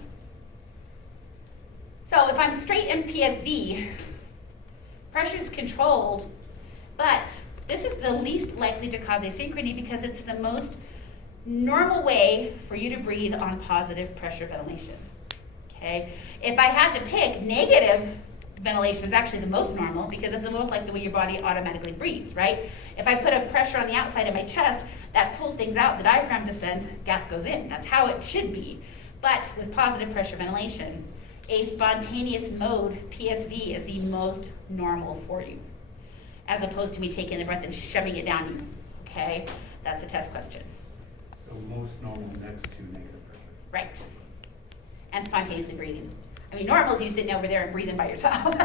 So if I'm straight in PSV, pressure is controlled, but this is the least likely to cause asynchrony because it's the most normal way for you to breathe on positive pressure ventilation, okay? If I had to pick, negative ventilation is actually the most normal because it's the most like the way your body automatically breathes, right? If I put a pressure on the outside of my chest, that pulls things out, the diaphragm descends, gas goes in. That's how it should be. But with positive pressure ventilation, a spontaneous mode, PSV, is the most normal for you, as opposed to me taking the breath and shoving it down you, okay? That's a test question. So most normal next to negative pressure. Right. And spontaneously breathing. I mean, normal is you sitting over there and breathing by yourself.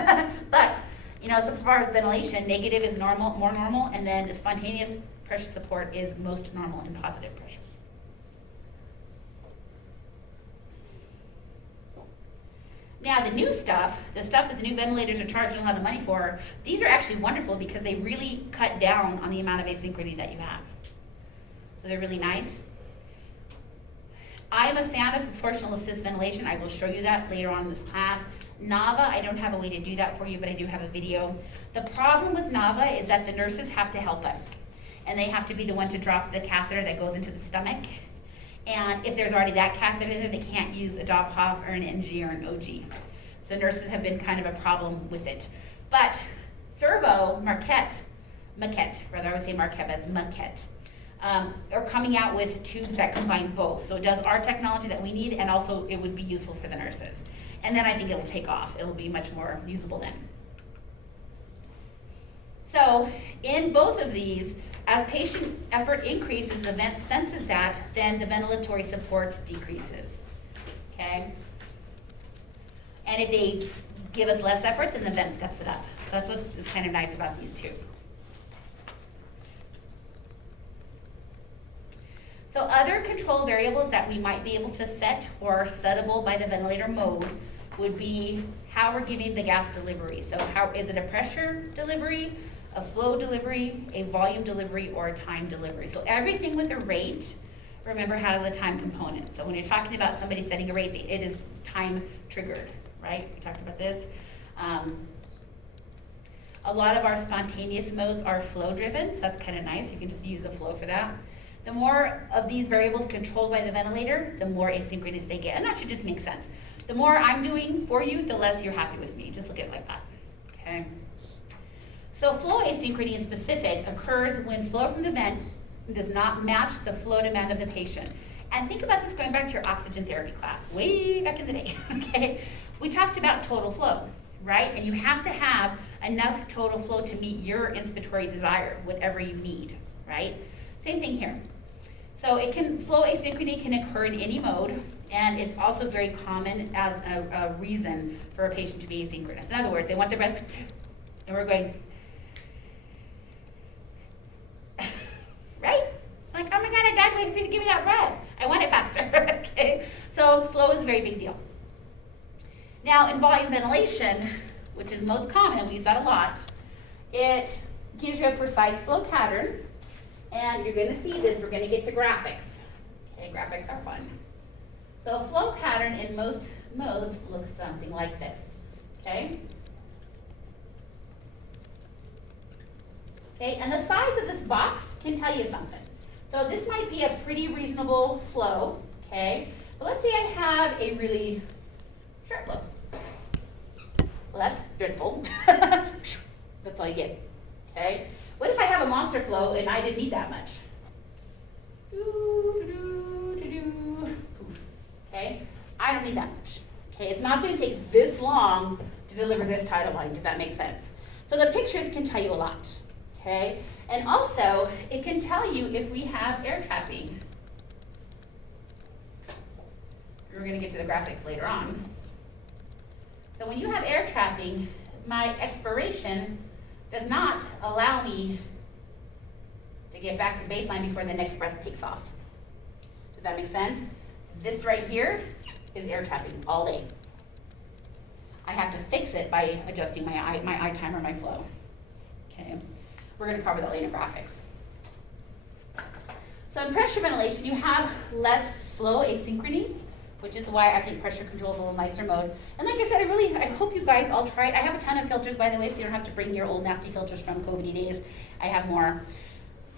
But, you know, so far as ventilation, negative is normal, more normal, and then the spontaneous pressure support is most normal in positive pressure. Now, the new stuff, the stuff that the new ventilators are charging a lot of money for, these are actually wonderful because they really cut down on the amount of asynchrony that you have. So they're really nice. I am a fan of proportional assist ventilation. I will show you that later on in this class. NAVA, I don't have a way to do that for you, but I do have a video. The problem with NAVA is that the nurses have to help us. And they have to be the one to drop the catheter that goes into the stomach. And if there's already that catheter there, they can't use a Dopphoff or an NG or an OG. So nurses have been kind of a problem with it. But Servo, Marquette, rather I would say Marquette, but it's Marquette. Are coming out with tubes that combine both. So it does our technology that we need, and also it would be useful for the nurses. And then I think it'll take off. It'll be much more usable then. So in both of these, as patient effort increases, the vent senses that, then the ventilatory support decreases, okay? And if they give us less effort, then the vent steps it up. So that's what is kind of nice about these two. So other control variables that we might be able to set or are settable by the ventilator mode would be how we're giving the gas delivery. So how is it a pressure delivery, a flow delivery, a volume delivery, or a time delivery? So everything with a rate, remember, has a time component. So when you're talking about somebody setting a rate, it is time triggered, right? We talked about this. A lot of our spontaneous modes are flow driven, so that's kind of nice. You can just use a flow for that. The more of these variables controlled by the ventilator, the more asynchronous they get. And that should just make sense. The more I'm doing for you, the less you're happy with me. Just look at it like that, okay? So flow asynchrony in specific occurs when flow from the vent does not match the flow demand of the patient. And think about this going back to your oxygen therapy class, way back in the day, okay? We talked about total flow, right? And you have to have enough total flow to meet your inspiratory desire, whatever you need, right? Same thing here. So flow asynchrony can occur in any mode, and it's also very common as a reason for a patient to be asynchronous. In other words, they want their breath, and we're going, right? Like, oh my God, I died waiting for you to give me that breath. I want it faster, okay? So flow is a very big deal. Now, in volume ventilation, which is most common, and we use that a lot, it gives you a precise flow pattern. And you're going to see this. We're going to get to graphics. Okay, graphics are fun. So a flow pattern in most modes looks something like this. Okay? Okay, and the size of this box can tell you something. So this might be a pretty reasonable flow, okay? But let's say I have a really short flow. Well, that's dreadful. That's all you get, okay? What if I have a monster flow and I didn't need that much? Okay, I don't need that much. Okay, it's not going to take this long to deliver this tidal volume. Does that make sense? So the pictures can tell you a lot. Okay, and also it can tell you if we have air trapping. We're going to get to the graphics later on. So when you have air trapping, my expiration does not allow me to get back to baseline before the next breath takes off. Does that make sense? This right here is air trapping all day. I have to fix it by adjusting my eye time or my flow. Okay, we're going to cover that later in graphics. So in pressure ventilation, you have less flow asynchrony, which is why I think pressure control is a little nicer mode. And like I said, I hope you guys all try it. I have a ton of filters, by the way, so you don't have to bring your old nasty filters from COVID days. I have more.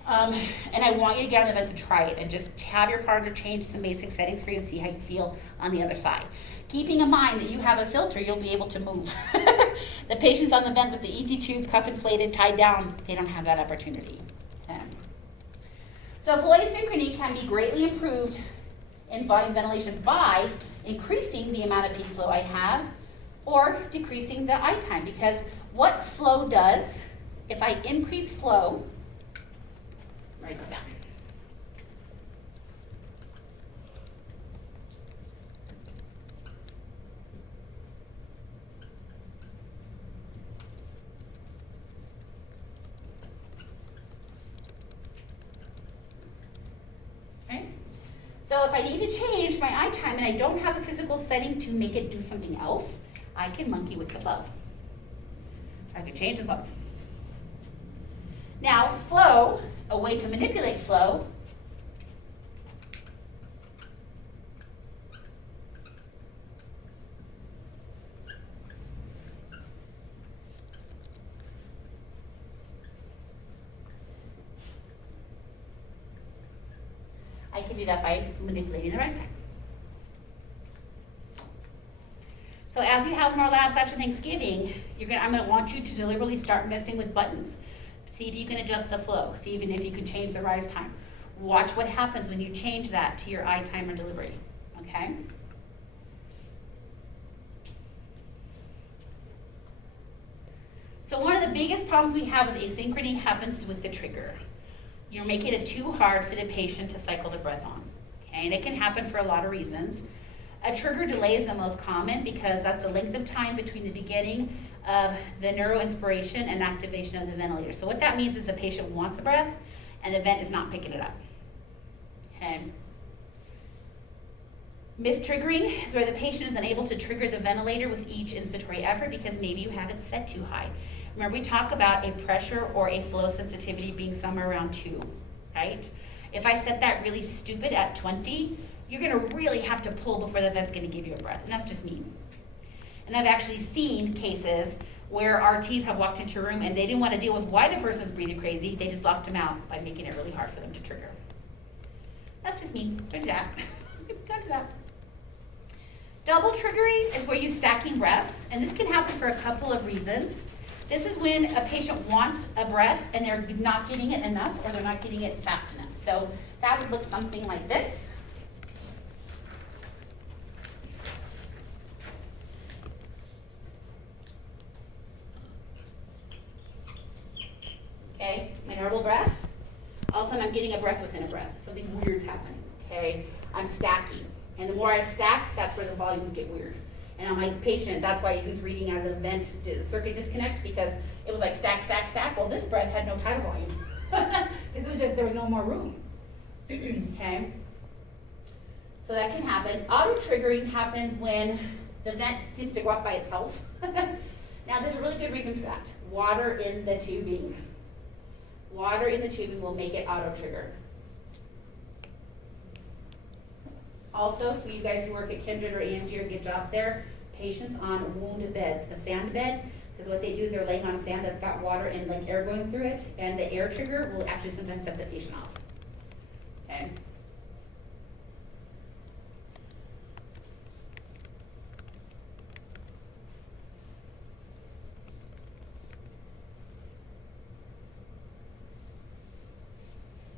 And I want you to get on the vent to try it and just have your partner change some basic settings for you and see how you feel on the other side. Keeping in mind that you have a filter, you'll be able to move. The patients on the vent with the ET tube, cuff inflated, tied down, they don't have that opportunity. Okay. So flow asynchrony can be greatly improved in volume ventilation by increasing the amount of peak flow I have or decreasing the eye time, because what flow does, if I increase flow, write it down. Okay? So if I need to change my eye time and I don't have a physical setting to make it do something else, I can monkey with the flow. I can change the flow. Now, flow, a way to manipulate flow, I can do that by manipulating the rise time. So as you have more labs after Thanksgiving, I'm going to want you to deliberately start messing with buttons. See if you can adjust the flow. See even if you can change the rise time. Watch what happens when you change that to your eye time or delivery. Okay? So one of the biggest problems we have with asynchrony happens with the trigger. You're making it too hard for the patient to cycle the breath on. Okay? And it can happen for a lot of reasons. A trigger delay is the most common because that's the length of time between the beginning of the neuroinspiration and activation of the ventilator. So what that means is the patient wants a breath and the vent is not picking it up. Okay. Mistriggering is where the patient is unable to trigger the ventilator with each inspiratory effort because maybe you have it set too high. Remember, we talk about a pressure or a flow sensitivity being somewhere around 2, right? If I set that really stupid at 20, you're gonna really have to pull before the vent's gonna give you a breath, and that's just mean. And I've actually seen cases where RTs have walked into a room and they didn't want to deal with why the person was breathing crazy. They just locked them out by making it really hard for them to trigger. That's just me. Don't do that. Don't do that. Double triggering is where you're stacking breaths, and this can happen for a couple of reasons. This is when a patient wants a breath and they're not getting it enough or they're not getting it fast enough. So that would look something like this. Okay, my normal breath. All of a sudden I'm getting a breath within a breath. Something weird's happening, okay? I'm stacking. And the more I stack, that's where the volumes get weird. And on my patient, that's why he was reading as a vent circuit disconnect because it was like stack, stack, stack. Well, this breath had no tidal volume. It was just, there was no more room, okay? So that can happen. Auto-triggering happens when the vent seems to go off by itself. Now, there's a really good reason for that. Water in the tubing. Water in the tubing will make it auto-trigger. Also, for you guys who work at Kindred or AMG or get jobs there, patients on wound beds, a sand bed, because what they do is they're laying on sand that's got water and like air going through it, and the air trigger will actually sometimes set the patient off. Okay?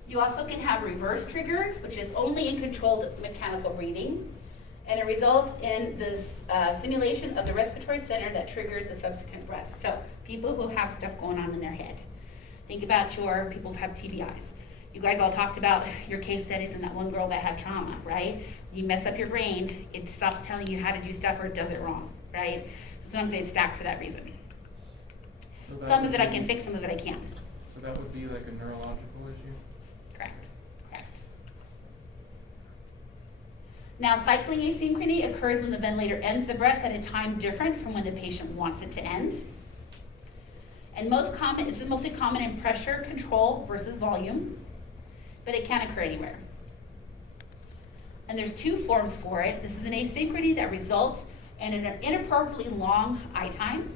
You also can have reverse trigger, which is only in controlled mechanical breathing, and it results in this stimulation of the respiratory center that triggers the subsequent breath. So people who have stuff going on in their head. Think about your people who have TBIs. You guys all talked about your case studies and that one girl that had trauma, right? You mess up your brain, it stops telling you how to do stuff or it does it wrong, right? So sometimes it's stacked for that reason. So that Some would of it I be- can fix, some of it I can't. So that would be like a neurological issue? Correct. Correct. Now, cycling asynchrony occurs when the ventilator ends the breath at a time different from when the patient wants it to end. And it's mostly common in pressure control versus volume, but it can occur anywhere. And there's two forms for it. This is an asynchrony that results in an inappropriately long eye time,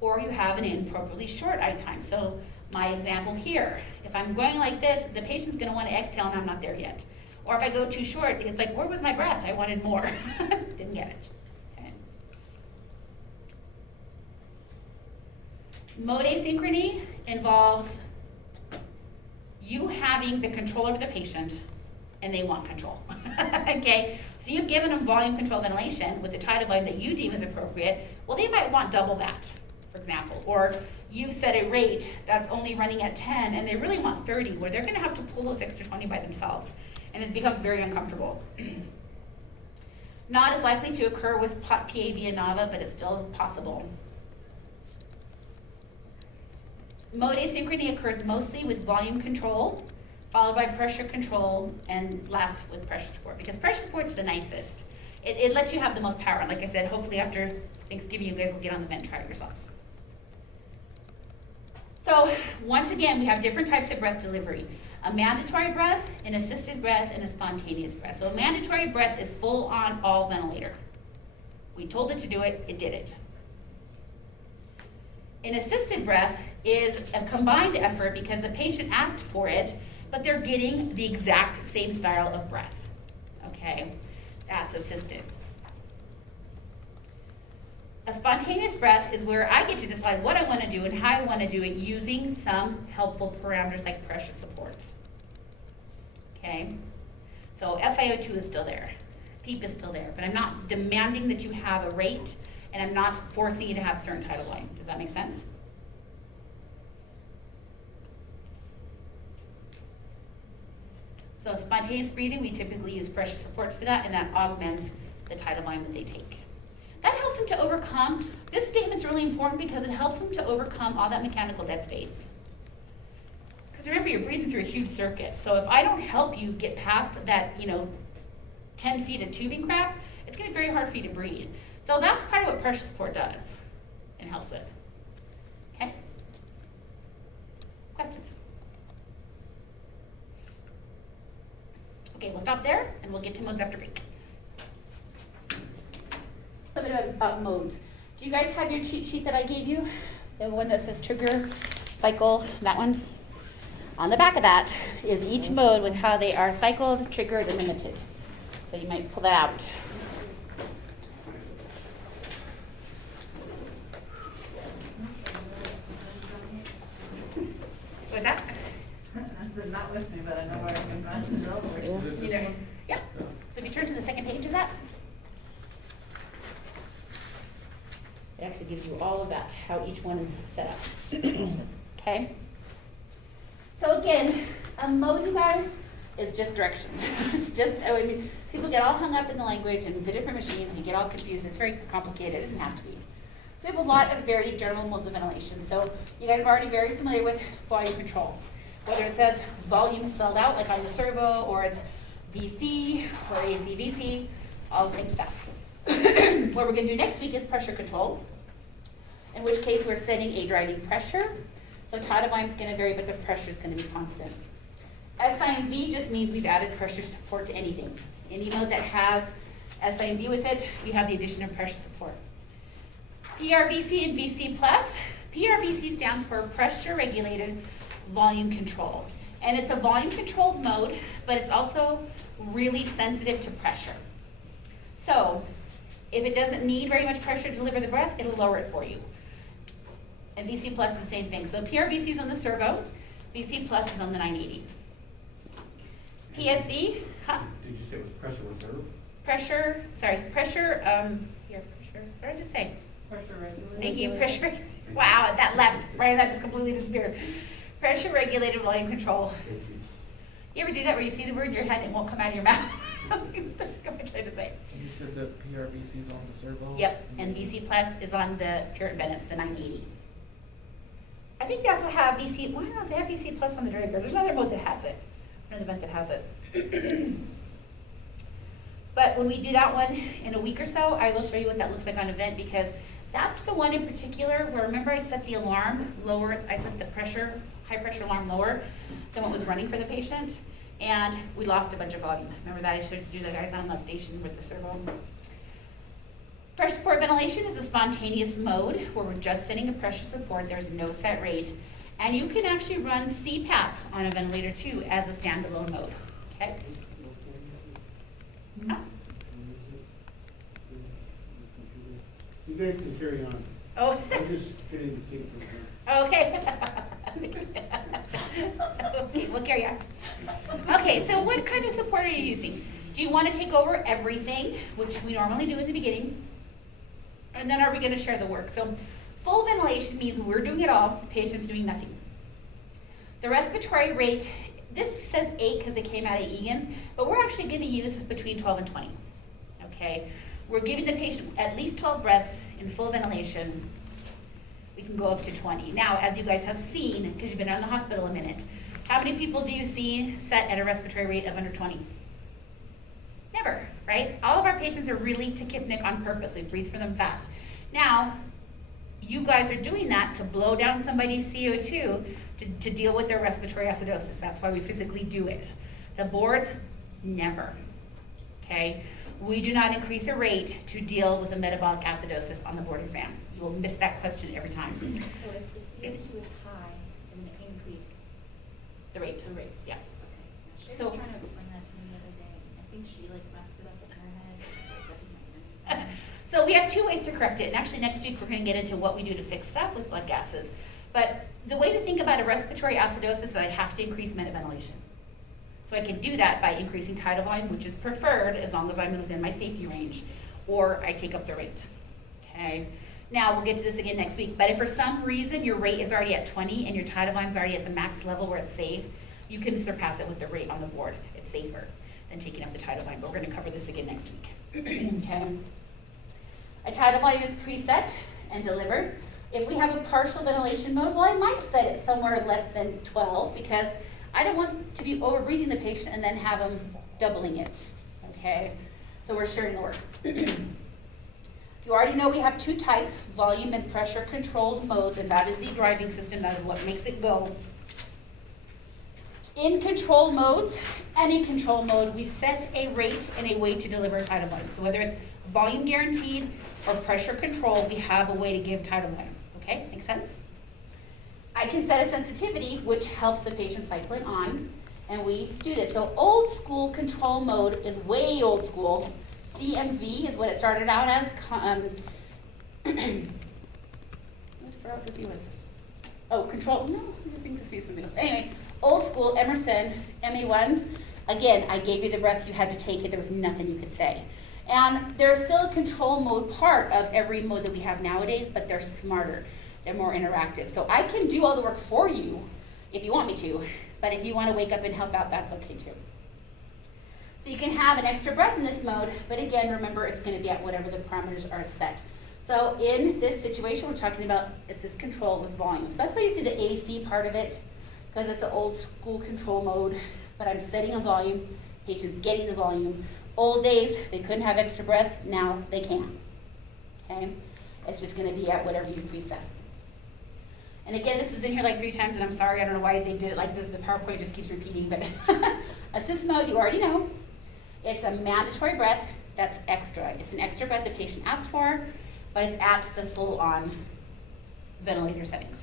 or you have an inappropriately short eye time. So my example here, if I'm going like this, the patient's gonna wanna exhale and I'm not there yet. Or if I go too short, it's like, where was my breath? I wanted more. Didn't get it. Okay. Mode asynchrony involves you having the control over the patient and they want control. Okay? So you've given them volume control ventilation with the tidal volume that you deem is appropriate. Well, they might want double that, for example. Or you set a rate that's only running at 10 and they really want 30, where they're gonna have to pull those extra 20 by themselves. And it becomes very uncomfortable. Not as likely to occur with PAV and NAVA, but it's still possible. Mode asynchrony occurs mostly with volume control, followed by pressure control, and last with pressure support, because pressure support is the nicest. It lets you have the most power. Like I said, hopefully after Thanksgiving, you guys will get on the vent and try it yourselves. So once again, we have different types of breath delivery. A mandatory breath, an assisted breath, and a spontaneous breath. So a mandatory breath is full on all ventilator. We told it to do it, it did it. An assisted breath is a combined effort because the patient asked for it, but they're getting the exact same style of breath. Okay, that's assisted. A spontaneous breath is where I get to decide what I want to do and how I want to do it using some helpful parameters like pressure support. Okay, so FiO2 is still there, PEEP is still there, but I'm not demanding that you have a rate and I'm not forcing you to have a certain tidal volume. Does that make sense? So spontaneous breathing, we typically use pressure support for that, and that augments the tidal volume that they take. That helps them to overcome, this statement's really important because it helps them to overcome all that mechanical dead space. Because remember, you're breathing through a huge circuit. So if I don't help you get past that, 10 feet of tubing crap, it's gonna be very hard for you to breathe. So that's part of what pressure support does and helps with. Okay? Questions? Okay, we'll stop there and we'll get to modes after break. A bit about modes. Do you guys have your cheat sheet that I gave you? The one that says trigger, cycle, that one? On the back of that is each mode with how they are cycled, triggered, and limited. So you might pull that out. What's that? I said not with me, but I know where I can find it over. Is it this one? Yeah. So if you turn to the second page of that, it actually gives you all of that, how each one is set up. Okay? So again, a mode, you guys, is just directions. It's just, people get all hung up in the language and the different machines, you get all confused. It's very complicated. It doesn't have to be. So we have a lot of very general modes of ventilation. So you guys are already very familiar with volume control. Whether it says volume spelled out, like on the servo, or it's VC or ACVC, all the same stuff. What we're going to do next week is pressure control, in which case we're setting a driving pressure. So tidal volume is going to vary, but the pressure is going to be constant. SIMV just means we've added pressure support to anything. Any mode that has SIMV with it, we have the addition of pressure support. PRVC and VC+. PRVC stands for pressure regulated volume control. And it's a volume controlled mode, but it's also really sensitive to pressure. So if it doesn't need very much pressure to deliver the breath, it'll lower it for you. And VC plus is the same thing. So PRVC is on the servo, VC plus is on the 980. PSV, Did you say it was pressure reserve? pressure, here, pressure, what did I just say? Pressure regulator. Thank you, pressure, wow, that left, right, that just completely disappeared. Pressure regulated volume control. Thank you. You ever do that where you see the word in your head and it won't come out of your mouth? That's what I'm trying to say. You said that PRVC's on the servo? Yep, and VC plus is on the Puritan Bennett's, the 980. I think they also have VC, well, I don't know if they have VC plus on the Draeger. There's another mode that has it, another vent that has it. But when we do that one in a week or so, I will show you what that looks like on a vent, because that's the one in particular where, remember I set the alarm lower, I set the pressure, high pressure alarm lower than what was running for the patient, and we lost a bunch of volume. Remember that I showed you the guys on the station with the servo? Pressure support ventilation is a spontaneous mode where we're just setting a pressure support, there's no set rate. And you can actually run CPAP on a ventilator too as a standalone mode, okay? Oh. You guys can carry on. Oh. I'm just getting the cake from her. Okay. Okay, we'll carry on. Okay, so what kind of support are you using? Do you want to take over everything, which we normally do in the beginning? And then are we going to share the work? So full ventilation means we're doing it all, patient's doing nothing. The respiratory rate, this says 8 because it came out of Egan's, but we're actually going to use between 12 and 20. Okay, we're giving the patient at least 12 breaths in full ventilation. We can go up to 20. Now, as you guys have seen, because you've been out in the hospital a minute, how many people do you see set at a respiratory rate of under 20? Never, right? All of our patients are really tachypnic on purpose. We breathe for them fast. Now, you guys are doing that to blow down somebody's CO2 to deal with their respiratory acidosis. That's why we physically do it. The boards, never, okay? We do not increase a rate to deal with a metabolic acidosis on the board exam. You will miss that question every time. So if the CO2 is high, then they increase The rate. the rate. Yeah. Okay. She So- was trying to explain that to me the other day. I think she like messed it up in her head. Like, that doesn't make any sense. So we have two ways to correct it, and actually next week we're going to get into what we do to fix stuff with blood gases. But the way to think about a respiratory acidosis is that I have to increase minute ventilation. So I can do that by increasing tidal volume, which is preferred as long as I'm within my safety range, or I take up the rate, okay? Now, we'll get to this again next week, but if for some reason your rate is already at 20 and your tidal volume is already at the max level where it's safe, you can surpass it with the rate on the board. It's safer than taking up the tidal volume, but we're gonna cover this again next week, okay? A tidal volume is preset and delivered. If we have a partial ventilation mode, well, I might set it somewhere less than 12 because I don't want to be over-breathing the patient and then have them doubling it, okay? So we're sharing the work. You already know we have two types, volume and pressure controlled modes, and that is the driving system, that is what makes it go. In control modes, any control mode, we set a rate and a way to deliver tidal volume. So whether it's volume guaranteed or pressure control, we have a way to give tidal volume, okay? Make sense? I can set a sensitivity, which helps the patient cycle it on, and we do this. So old school control mode is way old school. CMV is what it started out as. I forgot what this was. Oh, control, no, I think this is something else. Anyway, old school, Emerson, MA1s. Again, I gave you the breath, you had to take it, there was nothing you could say. And there's still a control mode part of every mode that we have nowadays, but they're smarter. They're more interactive. So I can do all the work for you if you want me to, but if you want to wake up and help out, that's okay too. So you can have an extra breath in this mode, but again, remember it's going to be at whatever the parameters are set. So in this situation, we're talking about assist control with volume. So that's why you see the AC part of it, because it's an old school control mode, but I'm setting a volume, patient's getting the volume. Old days, they couldn't have extra breath, now they can, okay? It's just going to be at whatever you preset. And again, this is in here like 3 times, and I'm sorry, I don't know why they did it like this. The PowerPoint just keeps repeating, but assist mode, you already know. It's a mandatory breath that's extra. It's an extra breath the patient asked for, but it's at the full-on ventilator settings.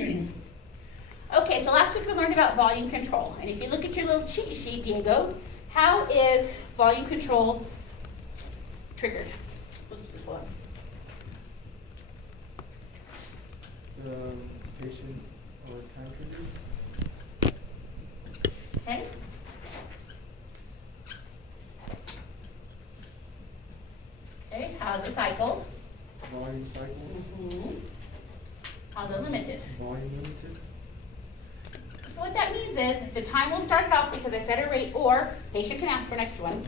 Okay, so last week we learned about volume control. And if you look at your little cheat sheet, Diego, how is volume control triggered? Let's do this one. It's patient or time trigger? Okay? Okay, how's the cycle? Volume cycle? Mm-hmm. How's it limited? Volume limited? So what that means is the time will start it off because I set a rate, or patient can ask for an extra one.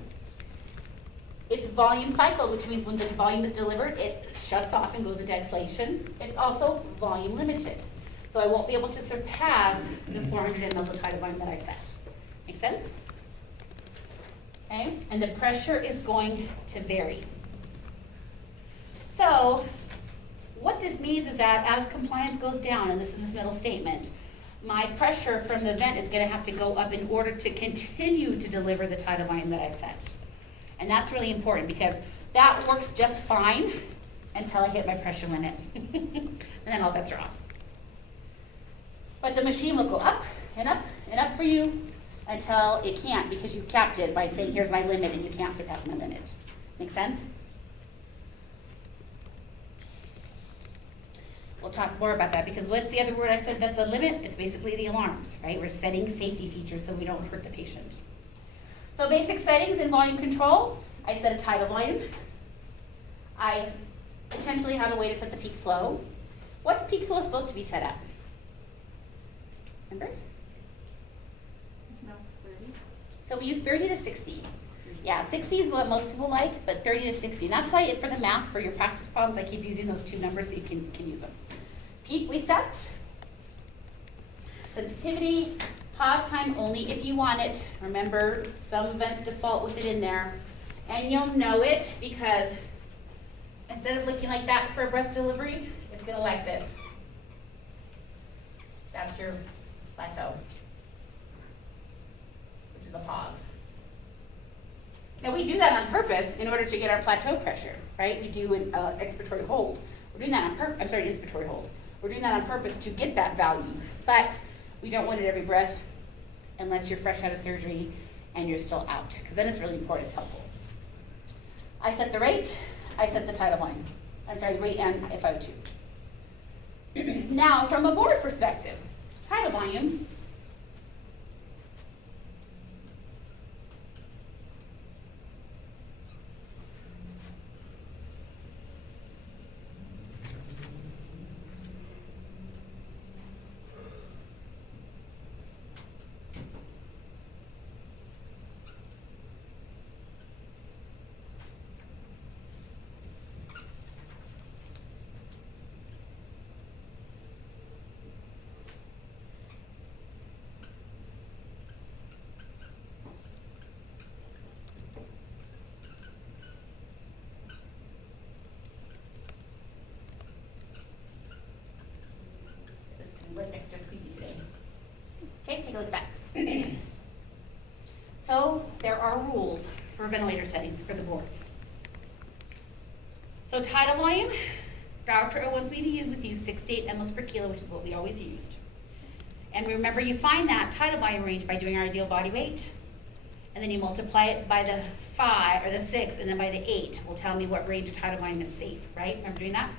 It's volume cycle, which means when the volume is delivered, it shuts off and goes into exhalation. It's also volume limited. So I won't be able to surpass the 400 mLs of tidal volume that I set. Make sense? Okay, and the pressure is going to vary. So what this means is that as compliance goes down, and this is this middle statement, my pressure from the vent is going to have to go up in order to continue to deliver the tidal volume that I set. And that's really important because that works just fine until I hit my pressure limit. And then all bets are off. But the machine will go up and up and up for you until it can't, because you capped it by saying, here's my limit, and you can't surpass my limit. Make sense? We'll talk more about that, because what's the other word I said that's a limit? It's basically the alarms, right? We're setting safety features so we don't hurt the patient. So basic settings in volume control, I set a tidal volume. I potentially have a way to set the peak flow. What's peak flow supposed to be set at? Remember? It's max 30. So we use 30 to 60. Yeah, 60 is what most people like, but 30 to 60. And that's why for the math, for your practice problems, I keep using those two numbers so you can use them. Peak we set. Sensitivity, pause time only if you want it. Remember, some events default with it in there. And you'll know it because instead of looking like that for a breath delivery, it's gonna like this. That's your plateau, which is a pause. Now we do that on purpose in order to get our plateau pressure, right? We do an expiratory hold. We're doing that on purpose, inspiratory hold. We're doing that on purpose to get that value, but we don't want it every breath unless you're fresh out of surgery and you're still out, because then it's really important, it's helpful. I set the rate, I set the tidal volume. Rate and FiO2. Now, from a board perspective, tidal volume, like extra squeaky today. Okay, take a look at that. So there are rules for ventilator settings for the boards. So tidal volume, Dr. O wants me to use with you 6 to 8 mLs per kilo, which is what we always used. And remember, you find that tidal volume range by doing our ideal body weight. And then you multiply it by the 5 or the 6 and then by the 8 will tell me what range of tidal volume is safe, right? Remember doing that?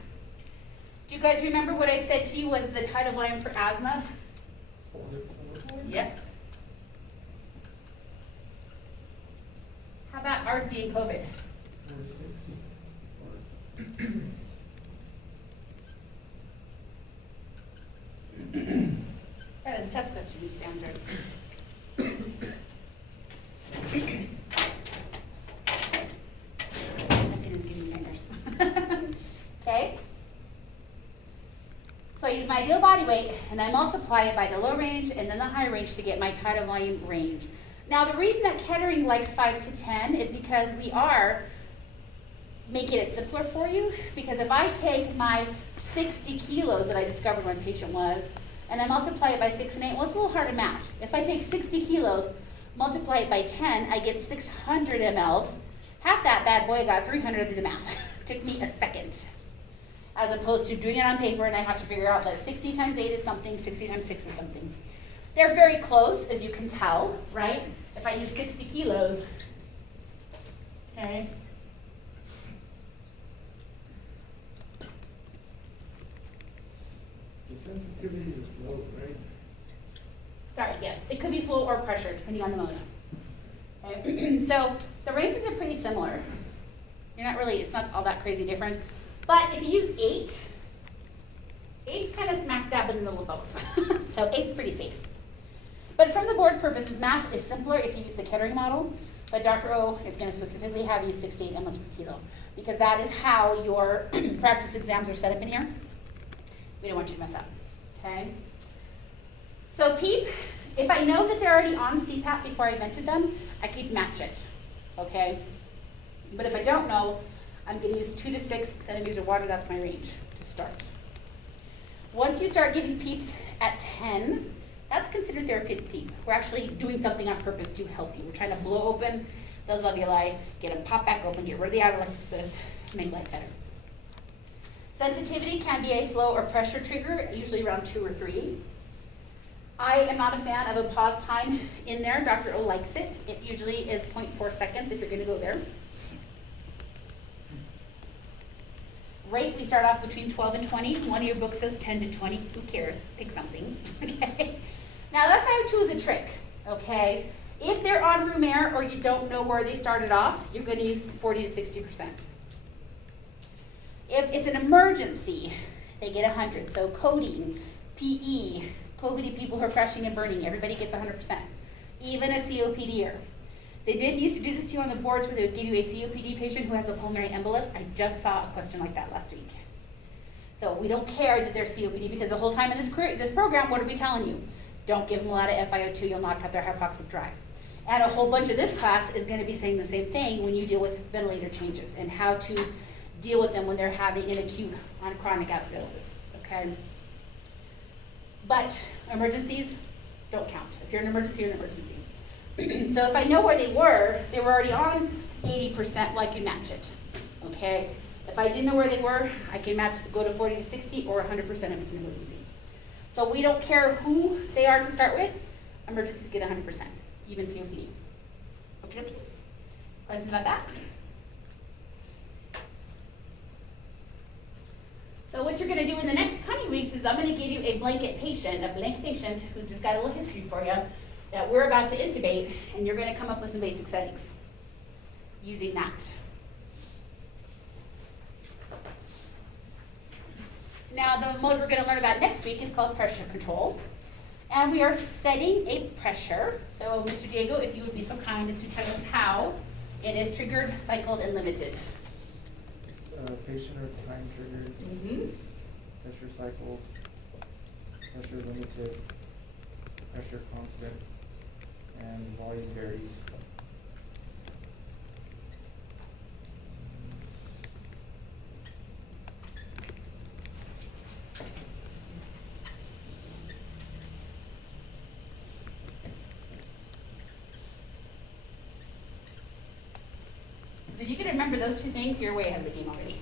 Do you guys remember what I said to you was the tidal volume for asthma? Yep. How about RC and COVID? 4 to 6? That is a test question, you just answered. Nothing is giving me fingers. Okay? So I use my ideal body weight and I multiply it by the low range and then the high range to get my tidal volume range. Now the reason that Kettering likes 5 to 10 is because we are making it simpler for you. Because if I take my 60 kilos that I discovered my patient was, and I multiply it by 6 and 8, well, it's a little hard to math. If I take 60 kilos, multiply it by 10, I get 600 mLs. Half that bad boy got 300 to do the math. Took me a second. as opposed to doing it on paper and I have to figure out that 60 times 8 is something, 60 times 6 is something. They're very close, as you can tell, right? If I use 60 kilos, okay? The sensitivity is low, right? Sorry, yes, it could be flow or pressure, depending on the mode. Okay. So the ranges are pretty similar. You're not really, it's not all that crazy different. But if you use 8, 8's kind of smack dab in the middle of both. So 8's pretty safe. But from the board purposes, math is simpler if you use the Kettering model, but Dr. O is going to specifically have you 6 to 8 mLs per kilo, because that is how your practice exams are set up in here. We don't want you to mess up, okay? So PEEP, if I know that they're already on CPAP before I vented them, I keep match it, okay? But if I don't know, I'm going to use 2 to 6 centimeters of water. That's my range to start. Once you start giving PEEPs at 10, that's considered therapeutic PEEP. We're actually doing something on purpose to help you. We're trying to blow open those alveoli, get them pop back open, get rid of the atelectasis, make life better. Sensitivity can be a flow or pressure trigger, usually around 2 or 3. I am not a fan of a pause time in there. Dr. O likes it. It usually is 0.4 seconds if you're going to go there. Rate, we start off between 12 and 20. One of your books says 10 to 20. Who cares? Pick something. Okay. Now, that's why I choose a trick. Okay. If they're on room air or you don't know where they started off, you're going to use 40 to 60%. If it's an emergency, they get 100. So coding, PE, COVID people who are crashing and burning, everybody gets 100%. Even a COPDer. They didn't used to do this to you on the boards where they would give you a COPD patient who has a pulmonary embolus. I just saw a question like that last week. So we don't care that they're COPD because the whole time in this program, what are we telling you? Don't give them a lot of FiO2, you'll knock out their hypoxic drive. And a whole bunch of this class is going to be saying the same thing when you deal with ventilator changes and how to deal with them when they're having an acute on chronic acidosis, okay? But emergencies don't count. If you're an emergency, you're an emergency. So if I know where they were already on 80%, well, I can match it, okay? If I didn't know where they were, I can match, go to 40 to 60 or 100% if it's an emergency. So we don't care who they are to start with, emergencies get 100%, even COPD. Okay, questions about that? So what you're going to do in the next coming weeks is I'm going to give you a blank patient who's just got a little history for you that we're about to intubate, and you're going to come up with some basic settings using that. Now the mode we're going to learn about next week is called pressure control. And we are setting a pressure. So Mr. Diego, if you would be so kind as to tell us how it is triggered, cycled, and limited. Patient or time triggered, pressure cycle, pressure limited, pressure constant, and volume varies. So if you can remember those two things, you're way ahead of the game already.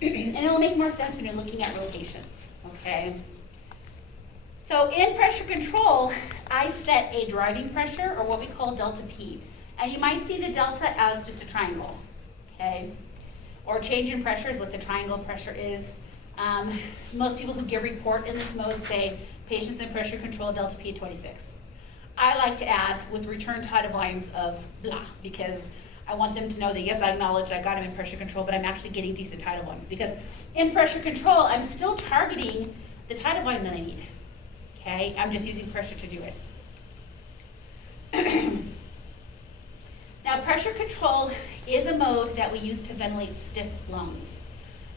And it'll make more sense when you're looking at rotations, okay? So in pressure control, I set a driving pressure, or what we call delta P. And you might see the delta as just a triangle, okay? Or change in pressure is what the triangle pressure is. Most people who give report in this mode say patients in pressure control delta P 26. I like to add with return tidal volumes of blah, because I want them to know that yes, I acknowledge I got them in pressure control, but I'm actually getting decent tidal volumes. Because in pressure control, I'm still targeting the tidal volume that I need. Okay, I'm just using pressure to do it. Now, pressure control is a mode that we use to ventilate stiff lungs.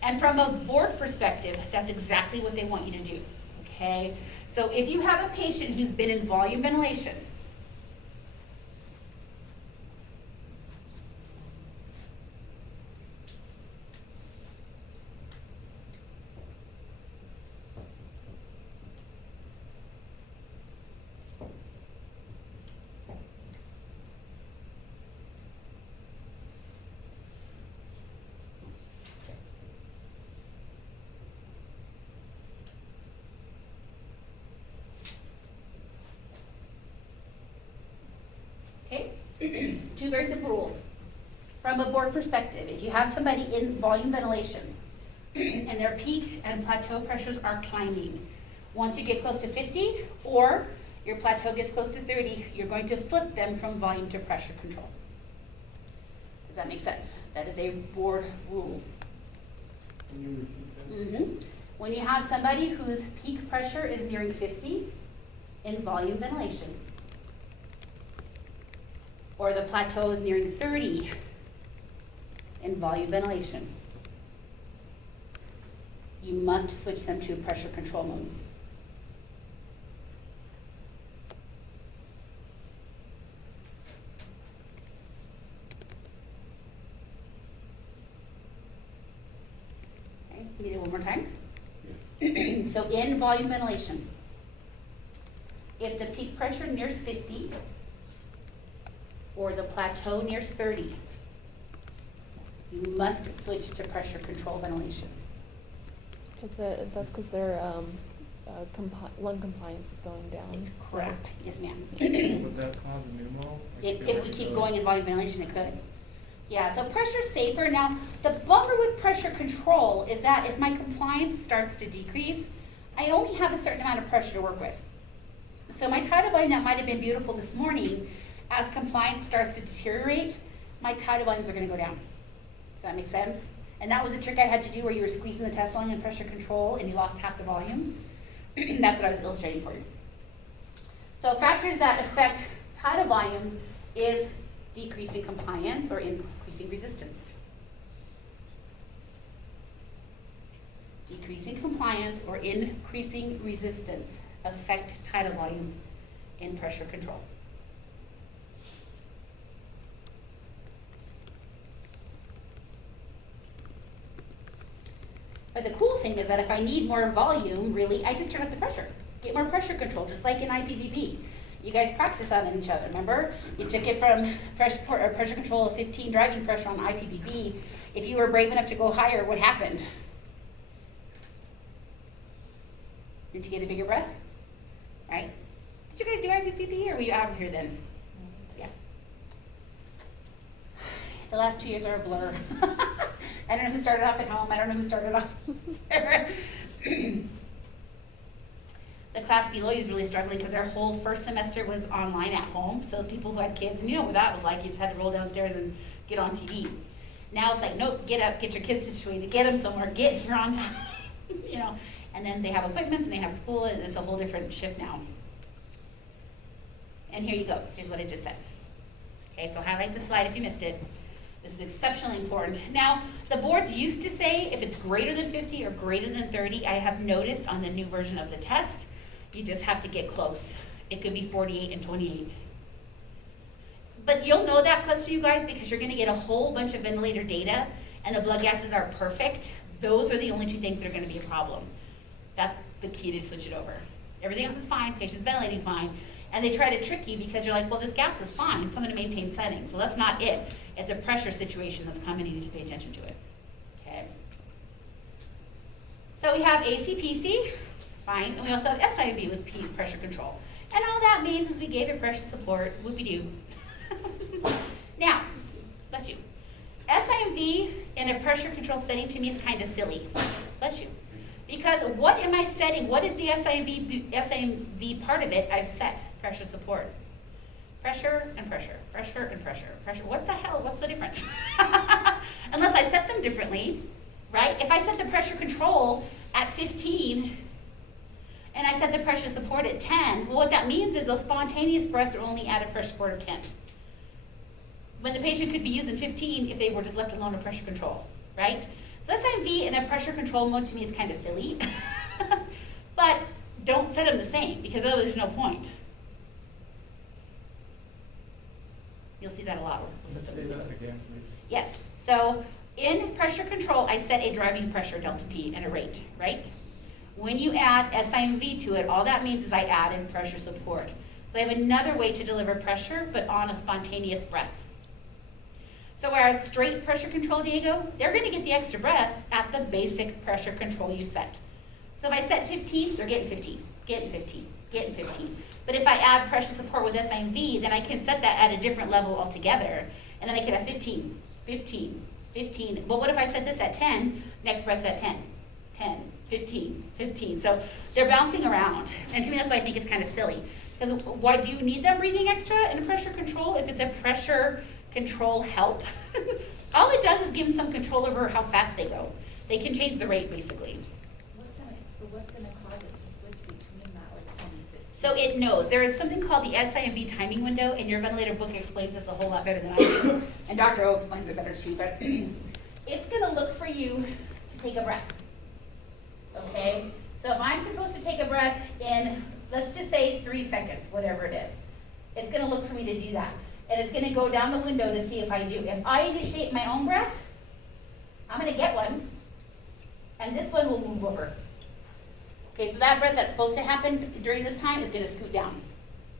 And from a board perspective, that's exactly what they want you to do. Okay, so if you have a patient who's been in volume ventilation, Two very simple rules. From a board perspective, if you have somebody in volume ventilation and their peak and plateau pressures are climbing, once you get close to 50 or your plateau gets close to 30, you're going to flip them from volume to pressure control. Does that make sense? That is a board rule. Can you repeat that? When you have somebody whose peak pressure is nearing 50 in volume ventilation, or the plateau is nearing 30 in volume ventilation, you must switch them to pressure control mode. Okay, can you do it one more time? Yes. So in volume ventilation, if the peak pressure nears 50 or the plateau nears 30, you must switch to pressure control ventilation. That's because their lung compliance is going down. so- Correct. Yes, ma'am. Would that cause a pneumo? If we keep going in volume ventilation, it could. Yeah, so pressure's safer. Now, the bummer with pressure control is that if my compliance starts to decrease, I only have a certain amount of pressure to work with. So my tidal volume that might have been beautiful this morning, as compliance starts to deteriorate, my tidal volumes are gonna go down. Does that make sense? And that was a trick I had to do where you were squeezing the test line in pressure control and you lost half the volume. That's what I was illustrating for you. So factors that affect tidal volume is decreasing compliance or increasing resistance. Decreasing compliance or increasing resistance affect tidal volume in pressure control. But the cool thing is that if I need more volume, really, I just turn up the pressure. Get more pressure control, just like in IPBB. You guys practice on each other, remember? You took it from pressure control of 15 driving pressure on IPBB. If you were brave enough to go higher, what happened? Did you get a bigger breath? Right? Did you guys do IPBB or were you out of here then? Yeah. The last 2 years are a blur. I don't know who started off at home. I don't know who started off. The class below you is really struggling because their whole first semester was online at home. So people who had kids, and you know what that was like. You just had to roll downstairs and get on TV. Now it's like, nope, get up, get your kids situated, get them somewhere, get here on time. You know, and then they have appointments and they have school, and it's a whole different shift now. And here you go. Here's what I just said. Okay, so highlight the slide if you missed it. This is exceptionally important. Now, the boards used to say if it's greater than 50 or greater than 30, I have noticed on the new version of the test, you just have to get close. It could be 48 and 28. But you'll know that close to you guys because you're gonna get a whole bunch of ventilator data and the blood gases are perfect. Those are the only two things that are gonna be a problem. That's the key to switch it over. Everything else is fine, patient's ventilating fine. And they try to trick you because you're like, well, this gas is fine. It's something to maintain settings. Well, that's not it. It's a pressure situation that's coming. You need to pay attention to it. Okay. So we have ACPC, fine, and we also have SIV with pressure control. And all that means is we gave it pressure support. Whoopie-doo. Now, bless you. SIMV in a pressure control setting to me is kind of silly. Bless you. Because what am I setting? What is the SIMV part of it? I've set pressure support. Pressure and pressure, pressure and pressure, pressure. What the hell? What's the difference? Unless I set them differently, right? If I set the pressure control at 15 and I set the pressure support at 10, well, what that means is those spontaneous breaths are only at a pressure support of 10. When the patient could be using 15 if they were just left alone in pressure control, right? So SIMV in a pressure control mode to me is kind of silly, but don't set them the same because otherwise there's no point. You'll see that a lot. Can you say that again, please? Yes, so in pressure control, I set a driving pressure, delta P, and a rate, right? When you add SIMV to it, all that means is I add in pressure support. So I have another way to deliver pressure, but on a spontaneous breath. So whereas straight pressure control, Diego, they're gonna get the extra breath at the basic pressure control you set. So if I set 15, they're getting 15, getting 15, getting 15. But if I add pressure support with SIMV, then I can set that at a different level altogether. And then I could have 15, 15, 15. But what if I set this at 10, next breath's at 10, 10, 15, 15. So they're bouncing around. And to me, that's why I think it's kind of silly. Because why do you need them breathing extra in a pressure control if it's a pressure control help? All it does is give them some control over how fast they go. They can change the rate, basically. What's gonna cause it to switch between that, like 10 and 15? So it knows. There is something called the SIMV timing window, and your ventilator book explains this a whole lot better than I do. And Dr. O explains it better too, but it's gonna look for you to take a breath. Okay? So if I'm supposed to take a breath in, let's just say 3 seconds, whatever it is, it's gonna look for me to do that. And it's gonna go down the window to see if I do. If I initiate my own breath, I'm gonna get one, and this one will move over. Okay, so that breath that's supposed to happen during this time is gonna scoot down.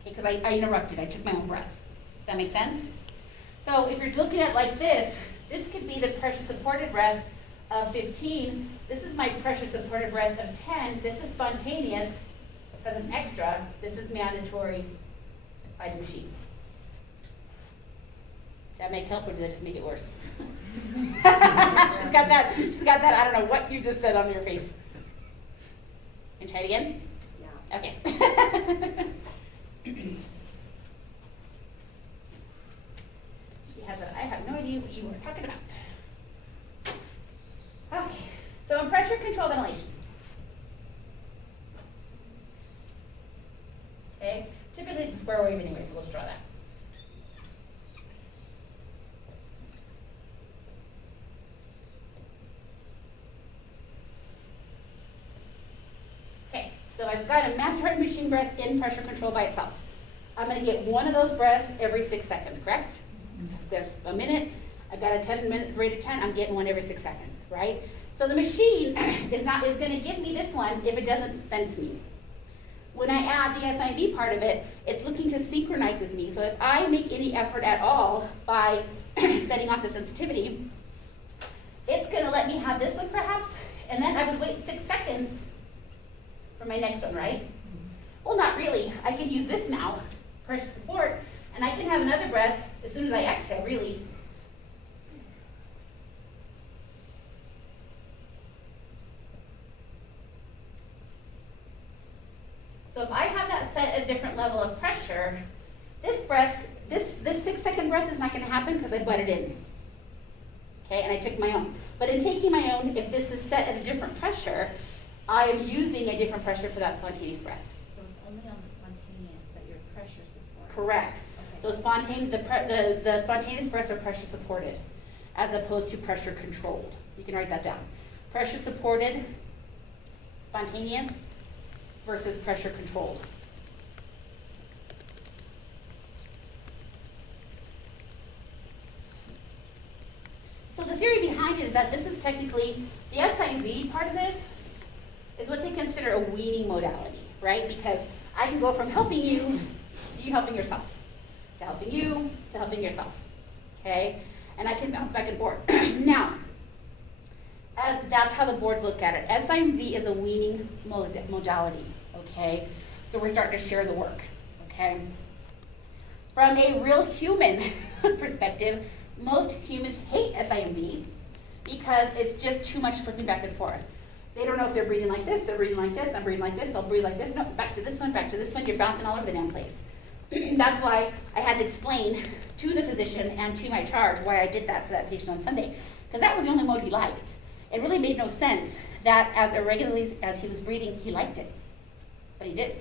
Okay, because I interrupted, I took my own breath. Does that make sense? So if you're looking at it like this could be the pressure supported breath of 15. This is my pressure supported breath of 10. This is spontaneous, because it's extra. This is mandatory by the machine. That make help, or did I just make it worse? she's got that, I don't know what you just said on your face. Can you try it again? Yeah. Okay. She has a, I have no idea what you were talking about. Okay, so in pressure control ventilation. Okay, typically it's a square wave anyway, so let's draw that. Okay, so I've got a mandatory machine breath in pressure control by itself. I'm going to get one of those breaths every 6 seconds, correct? So if there's a minute, I've got a 10-minute rate of 10, I'm getting one every 6 seconds, right? So the machine is going to give me this one if it doesn't sense me. When I add the SIV part of it, it's looking to synchronize with me. So if I make any effort at all by setting off the sensitivity, it's going to let me have this one perhaps, and then I would wait 6 seconds for my next one, right? Well, not really. I can use this now, pressure support, and I can have another breath as soon as I exhale, really. So if I have that set at a different level of pressure, this breath, this 6 second breath is not going to happen because I butted in. Okay, and I took my own. But in taking my own, if this is set at a different pressure, I am using a different pressure for that spontaneous breath. So it's only on the spontaneous that your pressure support. Correct. Okay. So the spontaneous breaths are pressure supported, as opposed to pressure controlled. You can write that down. Pressure supported, spontaneous, versus pressure controlled. So the theory behind it is that this is technically, the SIV part of this is what they consider a weaning modality, right? Because I can go from helping you to you helping yourself, to helping you to helping yourself, okay? And I can bounce back and forth. Now, that's how the boards look at it. SIMV is a weaning modality, okay? So we're starting to share the work, okay? From a real human perspective, most humans hate SIMV because it's just too much flipping back and forth. They don't know if they're breathing like this, they're breathing like this, I'm breathing like this, I'll breathe like this, no, back to this one, you're bouncing all over the damn place. That's why I had to explain to the physician and to my charge why I did that for that patient on Sunday, because that was the only mode he liked. It really made no sense that as irregularly as he was breathing, he liked it, but he did.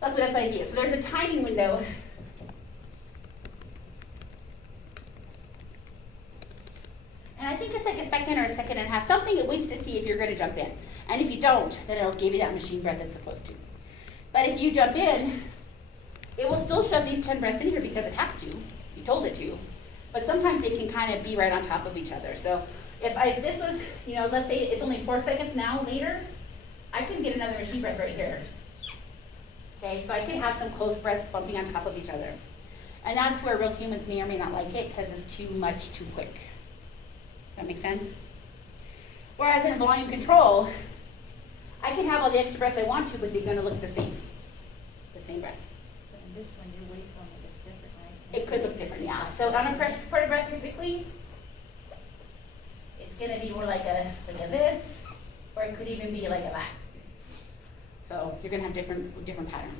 That's what SIV is. So there's a timing window. And I think it's like a second or a second and a half, something it waits to see if you're going to jump in. And if you don't, then it'll give you that machine breath it's supposed to. But if you jump in, it will still shove these 10 breaths in here because it has to. You told it to. But sometimes they can kind of be right on top of each other. So if this was, let's say it's only 4 seconds now later, I can get another machine breath right here. Okay, so I could have some close breaths bumping on top of each other. And that's where real humans may or may not like it because it's too much too quick. Does that make sense? Whereas in volume control, I can have all the extra breaths I want to, but they're gonna look the same breath. So in this one, your waveform will look different, right? It could look different, yeah. So on a pressure supported breath, typically, it's gonna be more like a this, or it could even be like a that. So you're gonna have different pattern.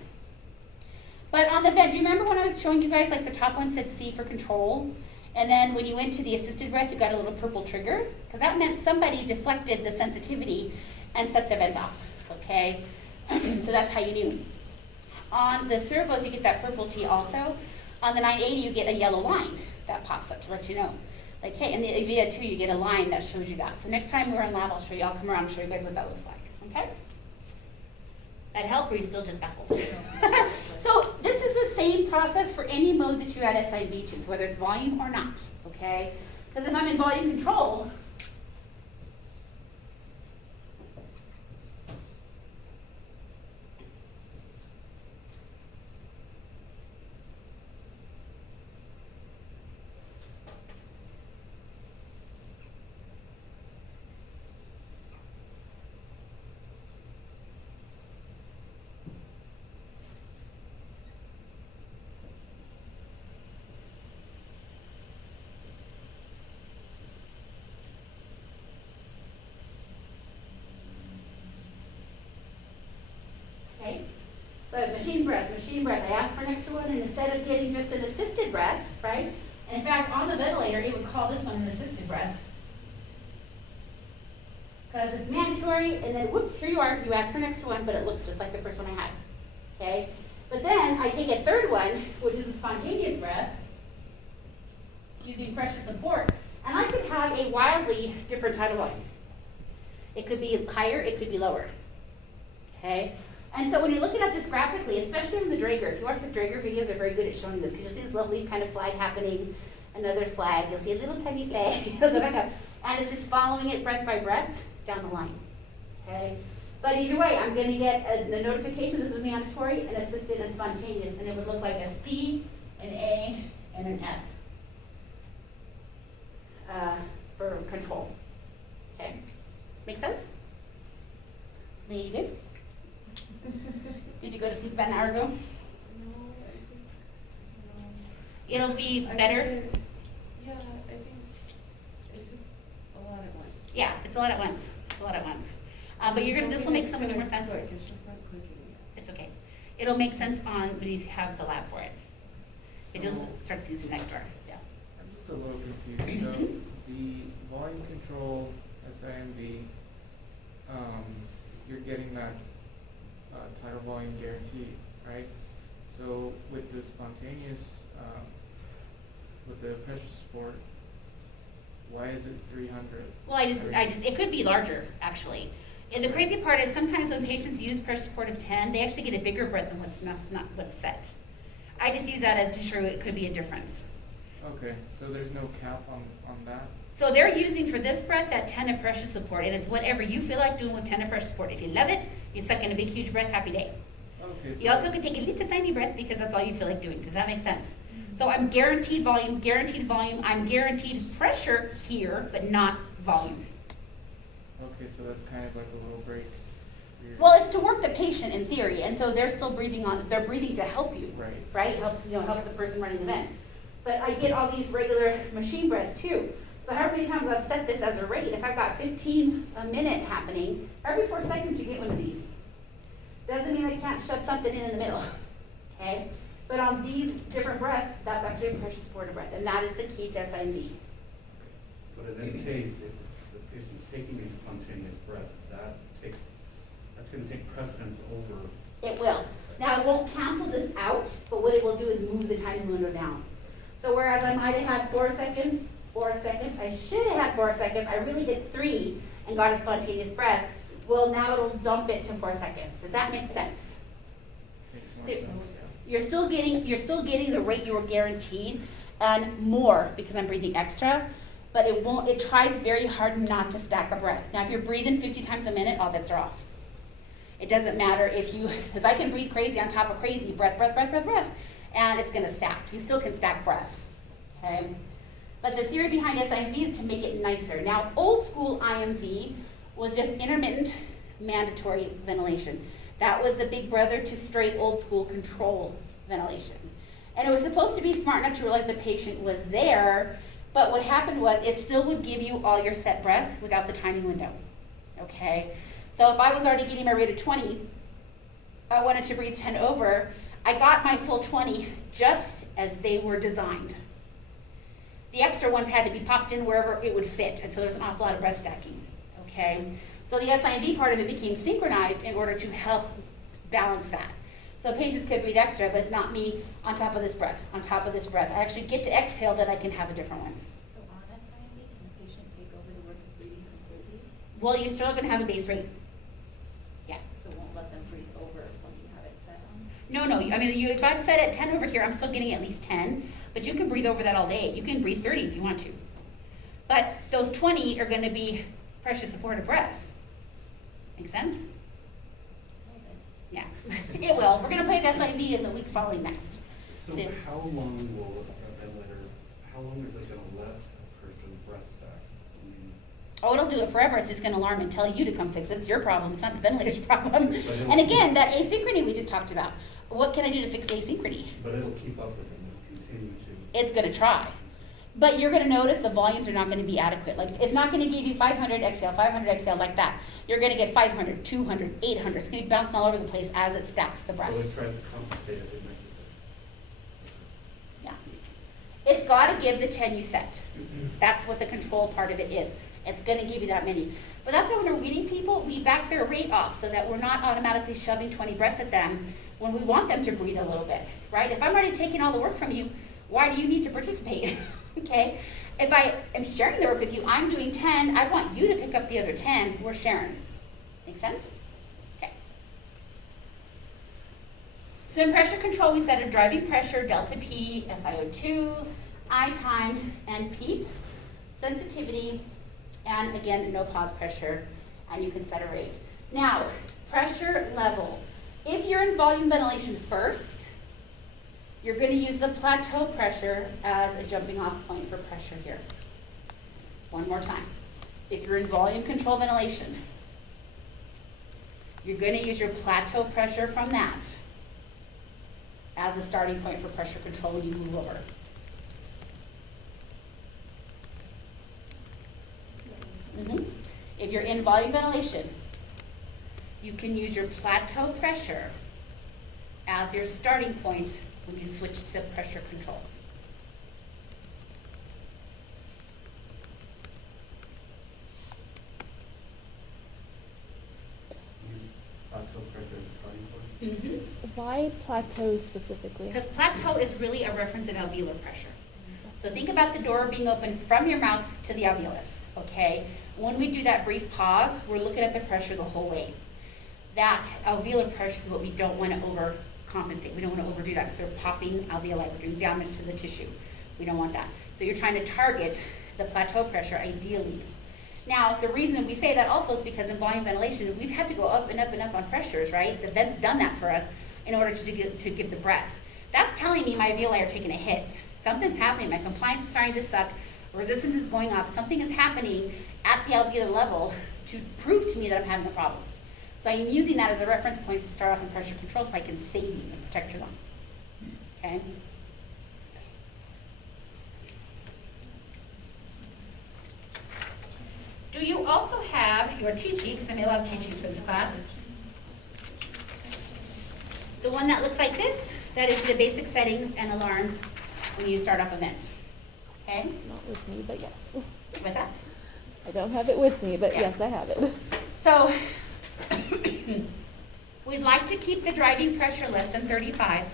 But on the vent, do you remember when I was showing you guys, like the top one said C for control, and then when you went to the assisted breath, you got a little purple trigger? Because that meant somebody deflected the sensitivity and set the vent off, okay? So that's how you knew. On the servos, you get that purple T also. On the 980, you get a yellow line that pops up to let you know. Like, hey, in the Avia 2, you get a line that shows you that. So next time we're in lab, I'll show you, I'll come around and show you guys what that looks like, okay? That help, or are you still just baffled? So this is the same process for any mode that you add SIV to, whether it's volume or not, okay? Because if I'm in volume control, okay? So machine breath. I asked for an extra one, and instead of getting just an assisted breath, right? And in fact, on the ventilator, it would call this one an assisted breath. Because it's mandatory, and then whoops, here you are, you asked for an extra one, but it looks just like the first one I had, okay? But then I take a third one, which is a spontaneous breath, using pressure support, and I could have a wildly different tidal volume. It could be higher, it could be lower, okay? And so when you're looking at this graphically, especially in the Draeger, if you watch the Draeger videos, they're very good at showing this, because you'll see this lovely kind of flag happening, another flag, you'll see a little tiny flag, it'll go back up, and it's just following it breath by breath down the line, okay? But either way, I'm gonna get the notification, this is mandatory, and assisted and spontaneous, and it would look like a C, an A, and an S for control, okay? Make sense? Me, you good? Did you go to sleep about an hour ago? No, I just, no. It'll be I better. think- Yeah, I think it's just a lot at once. Yeah, it's a lot at once. It's a lot at once. But you're gonna. This will make so much more sense. Quick, it's just not clicking yet. It's okay. It'll make sense on when you have the lab for it. It just So, starts using next door. Yeah. I'm just a little confused. So the volume control SIMV, you're getting that tidal volume guarantee, right? So with the spontaneous, with the pressure support, why is it 300? Well, it could be larger actually. And the crazy part is sometimes when patients use pressure support of 10, they actually get a bigger breath than what's not what's set. I just use that as to show it could be a difference. Okay, so there's no cap on that? So they're using for this breath that 10 of pressure support, and it's whatever you feel like doing with 10 of pressure support. If you love it, you suck in a big huge breath, happy day. Okay, so You also could take a little tiny breath because that's all you feel like doing. Does that make sense? So I'm guaranteed volume, I'm guaranteed pressure here, but not volume. okay, so that's kind of like a little break. for your- Well, it's to work the patient in theory, and so they're still breathing they're breathing to help you, Right. right? Help the person running the vent. But I get all these regular machine breaths too. So however many times I've set this as a rate, if I've got 15 a minute happening, every 4 seconds you get one of these. Doesn't mean I can't shove something in the middle, okay? But on these different breaths, that's actually a pressure supported breath, and that is the key to SIMV. But in this case, if the patient's taking a spontaneous breath, that's gonna take precedence over. It will. Now, it won't cancel this out, but what it will do is move the timing window down. So whereas I might have had 4 seconds, I should have had 4 seconds, I really hit 3 and got a spontaneous breath, well, now it'll dump it to 4 seconds. Does that make sense? Makes more So- sense, yeah. You're still getting the rate you were guaranteed and more because I'm breathing extra, but it tries very hard not to stack a breath. Now, if you're breathing 50 times a minute, all bets are off. It doesn't matter because I can breathe crazy on top of crazy, breath, and it's gonna stack. You still can stack breaths, okay? But the theory behind SIMV is to make it nicer. Now, old school IMV was just intermittent mandatory ventilation. That was the big brother to straight old school control ventilation. And it was supposed to be smart enough to realize the patient was there, but what happened was it still would give you all your set breaths without the timing window, okay? So if I was already getting my rate of 20, I wanted to breathe 10 over, I got my full 20 just as they were designed. The extra ones had to be popped in wherever it would fit, and so there's an awful lot of breath stacking, okay? So the SIMV part of it became synchronized in order to help balance that. So patients could breathe extra, but it's not me on top of this breath, on top of this breath. I actually get to exhale that I can have a different one. So on SIMV, can the patient take over the work of breathing completely? Well, you're still gonna have a base rate. Yeah. So it won't let them breathe over when you have it set on? No, I mean, if I've set it 10 over here, I'm still getting at least 10, but you can breathe over that all day. You can breathe 30 if you want to. But those 20 are gonna be pressure supportive breaths. Make sense? Okay. Yeah, it will. We're gonna play the SIV in the week following next. So how long will a ventilator, how long is it gonna let a person breath stack? I mean, Oh, it'll do it forever. It's just gonna alarm and tell you to come fix it. It's your problem. It's not the ventilator's problem. it'll And again, that asynchrony we just talked about. What can I do to fix asynchrony? but it'll keep up with them, it'll continue to. It's gonna try. But you're gonna notice the volumes are not gonna be adequate. Like, it's not gonna give you 500 exhale, 500 exhale like that. You're gonna get 500, 200, 800. It's gonna be bouncing all over the place as it stacks the breaths. So it tries to compensate if it misses it. Yeah. It's gotta give the 10 you set. That's what the control part of it is. It's gonna give you that many. But that's why when we're weeding people, we back their rate off so that we're not automatically shoving 20 breaths at them when we want them to breathe a little bit, right? If I'm already taking all the work from you, why do you need to participate? Okay? If I am sharing the work with you, I'm doing 10, I want you to pick up the other 10, we're sharing. Make sense? Okay. So in pressure control, we set a driving pressure, delta P, FiO2, I time, and PEEP, sensitivity, and again, no pause pressure, and you can set a rate. Now, pressure level. If you're in volume ventilation first, you're going to use the plateau pressure as a jumping off point for pressure here. One more time. If you're in volume control ventilation, you're going to use your plateau pressure from that as a starting point for pressure control when you move over. If you're in volume ventilation, you can use your plateau pressure as your starting point when you switch to pressure control. Use plateau pressure as a starting point. Why plateau specifically? Because plateau is really a reference of alveolar pressure. So think about the door being open from your mouth to the alveolus, okay? When we do that brief pause, we're looking at the pressure the whole way. That alveolar pressure is what we don't want to overcompensate. We don't want to overdo that because we're popping alveoli, we're doing damage to the tissue. We don't want that. So you're trying to target the plateau pressure ideally. Now, the reason we say that also is because in volume ventilation, we've had to go up and up and up on pressures, right? The vent's done that for us in order to give the breath. That's telling me my alveoli are taking a hit. Something's happening. My compliance is starting to suck. Resistance is going up. Something is happening at the alveolar level to prove to me that I'm having a problem. So I'm using that as a reference point to start off in pressure control so I can save you and protect your lungs. Okay? Do you also have your cheat sheet, because I made a lot of cheat sheets for this class. The one that looks like this, that is the basic settings and alarms when you start off a vent. Okay? Not with me, but yes. What's that? I don't have it with me, but Yeah. yes, I have it. So, we'd like to keep the driving pressure less than 35.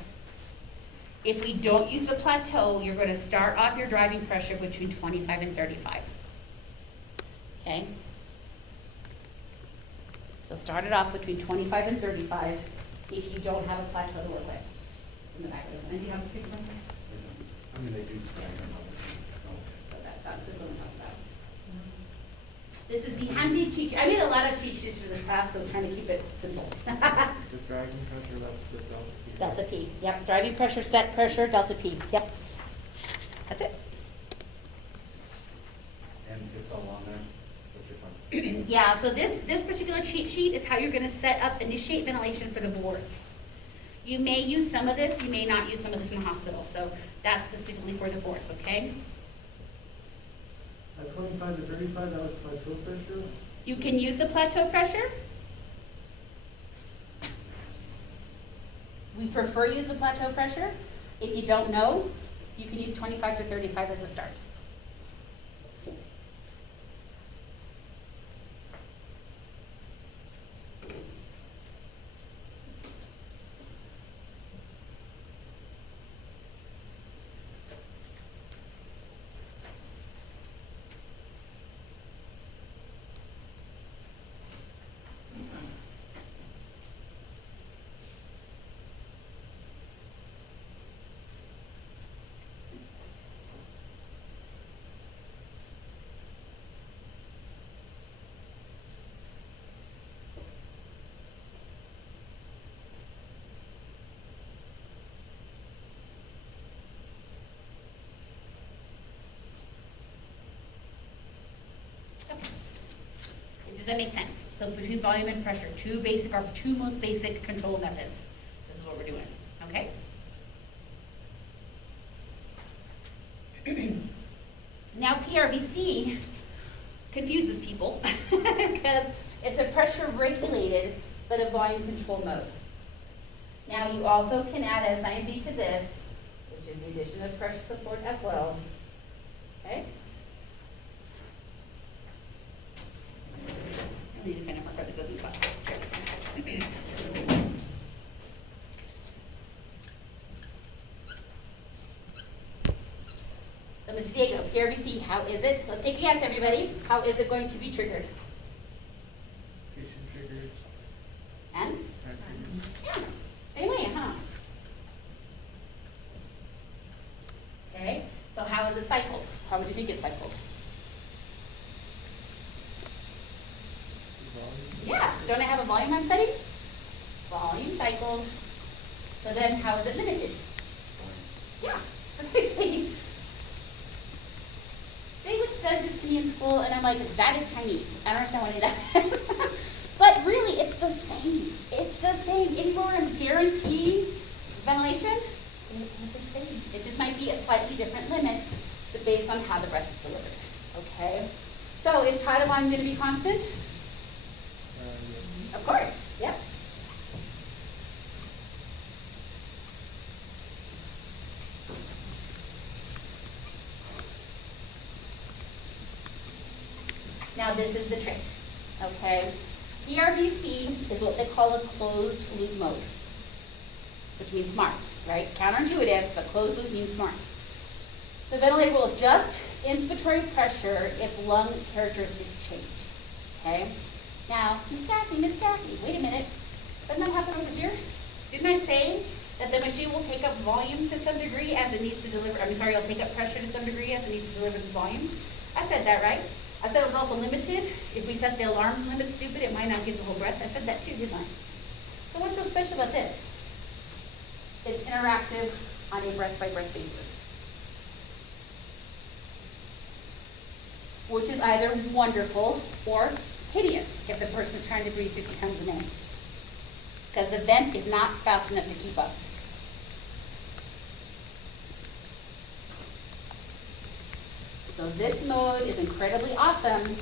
If we don't use the plateau, you're going to start off your driving pressure between 25 and 35. Okay? So start it off between 25 and 35 if you don't have a plateau to work with. In the back of this one. And do you have a speaker? I mean, they do. So that's this is what I'm talking about. This is the handy cheat sheet. I made a lot of cheat sheets for this class because I was trying to keep it simple. The driving pressure, that's the delta P. Delta P. Yep. Driving pressure, set pressure, delta P. Yep. That's it. And it's all on there? what you're talking Yeah, so this particular cheat sheet is how you're gonna set up initiate ventilation for the boards. You may use some of this, you may not use some of this in the hospital, so that's specifically for the boards, okay? At 25 to 35, that was plateau pressure. You can use the plateau pressure. We prefer use the plateau pressure. If you don't know, you can use 25 to 35 as a start. Okay. Does that make sense? So between volume and pressure, our two most basic control methods. This is what we're doing, okay? Now PRVC confuses people because it's a pressure regulated but a volume control mode. Now you also can add SIMB to this, which is the addition of pressure support as well, okay? I need to find a marker that doesn't suck. So Mr. Diego, PRVC, how is it? Let's take a guess, everybody. How is it going to be triggered? Patient triggered, And? time triggered. Yeah, same way, huh? Okay, so how is it cycled? How would you think it's cycled? Volume. Yeah, don't I have a volume I'm setting? Volume cycled. So then how is it limited? Yeah, that's what I'm saying. They would say this to me in school and I'm like, that is Chinese. I don't understand what it is. But really, it's the same. It's the same. Anywhere I'm guaranteeing ventilation, it's the same. It just might be a slightly different limit based on how the breath is delivered. Okay? So is tidal volume going to be constant? Yes. Of course, yep. Now this is the trick, okay? PRVC is what they call a closed loop mode, which means smart, right? Counterintuitive, but closed loop means smart. The ventilator will adjust inspiratory pressure if lung characteristics change, okay? Now, Miss Kathy, wait a minute. Doesn't that happen over here? Didn't I say that the machine will take up volume to some degree as it needs to deliver, it'll take up pressure to some degree as it needs to deliver this volume? I said that, right? I said it was also limited. If we set the alarm limit stupid, it might not give the whole breath. I said that too, didn't I? So what's so special about this? It's interactive on a breath-by-breath basis, which is either wonderful or hideous if the person is trying to breathe 50 times a minute, because the vent is not fast enough to keep up. So this mode is incredibly awesome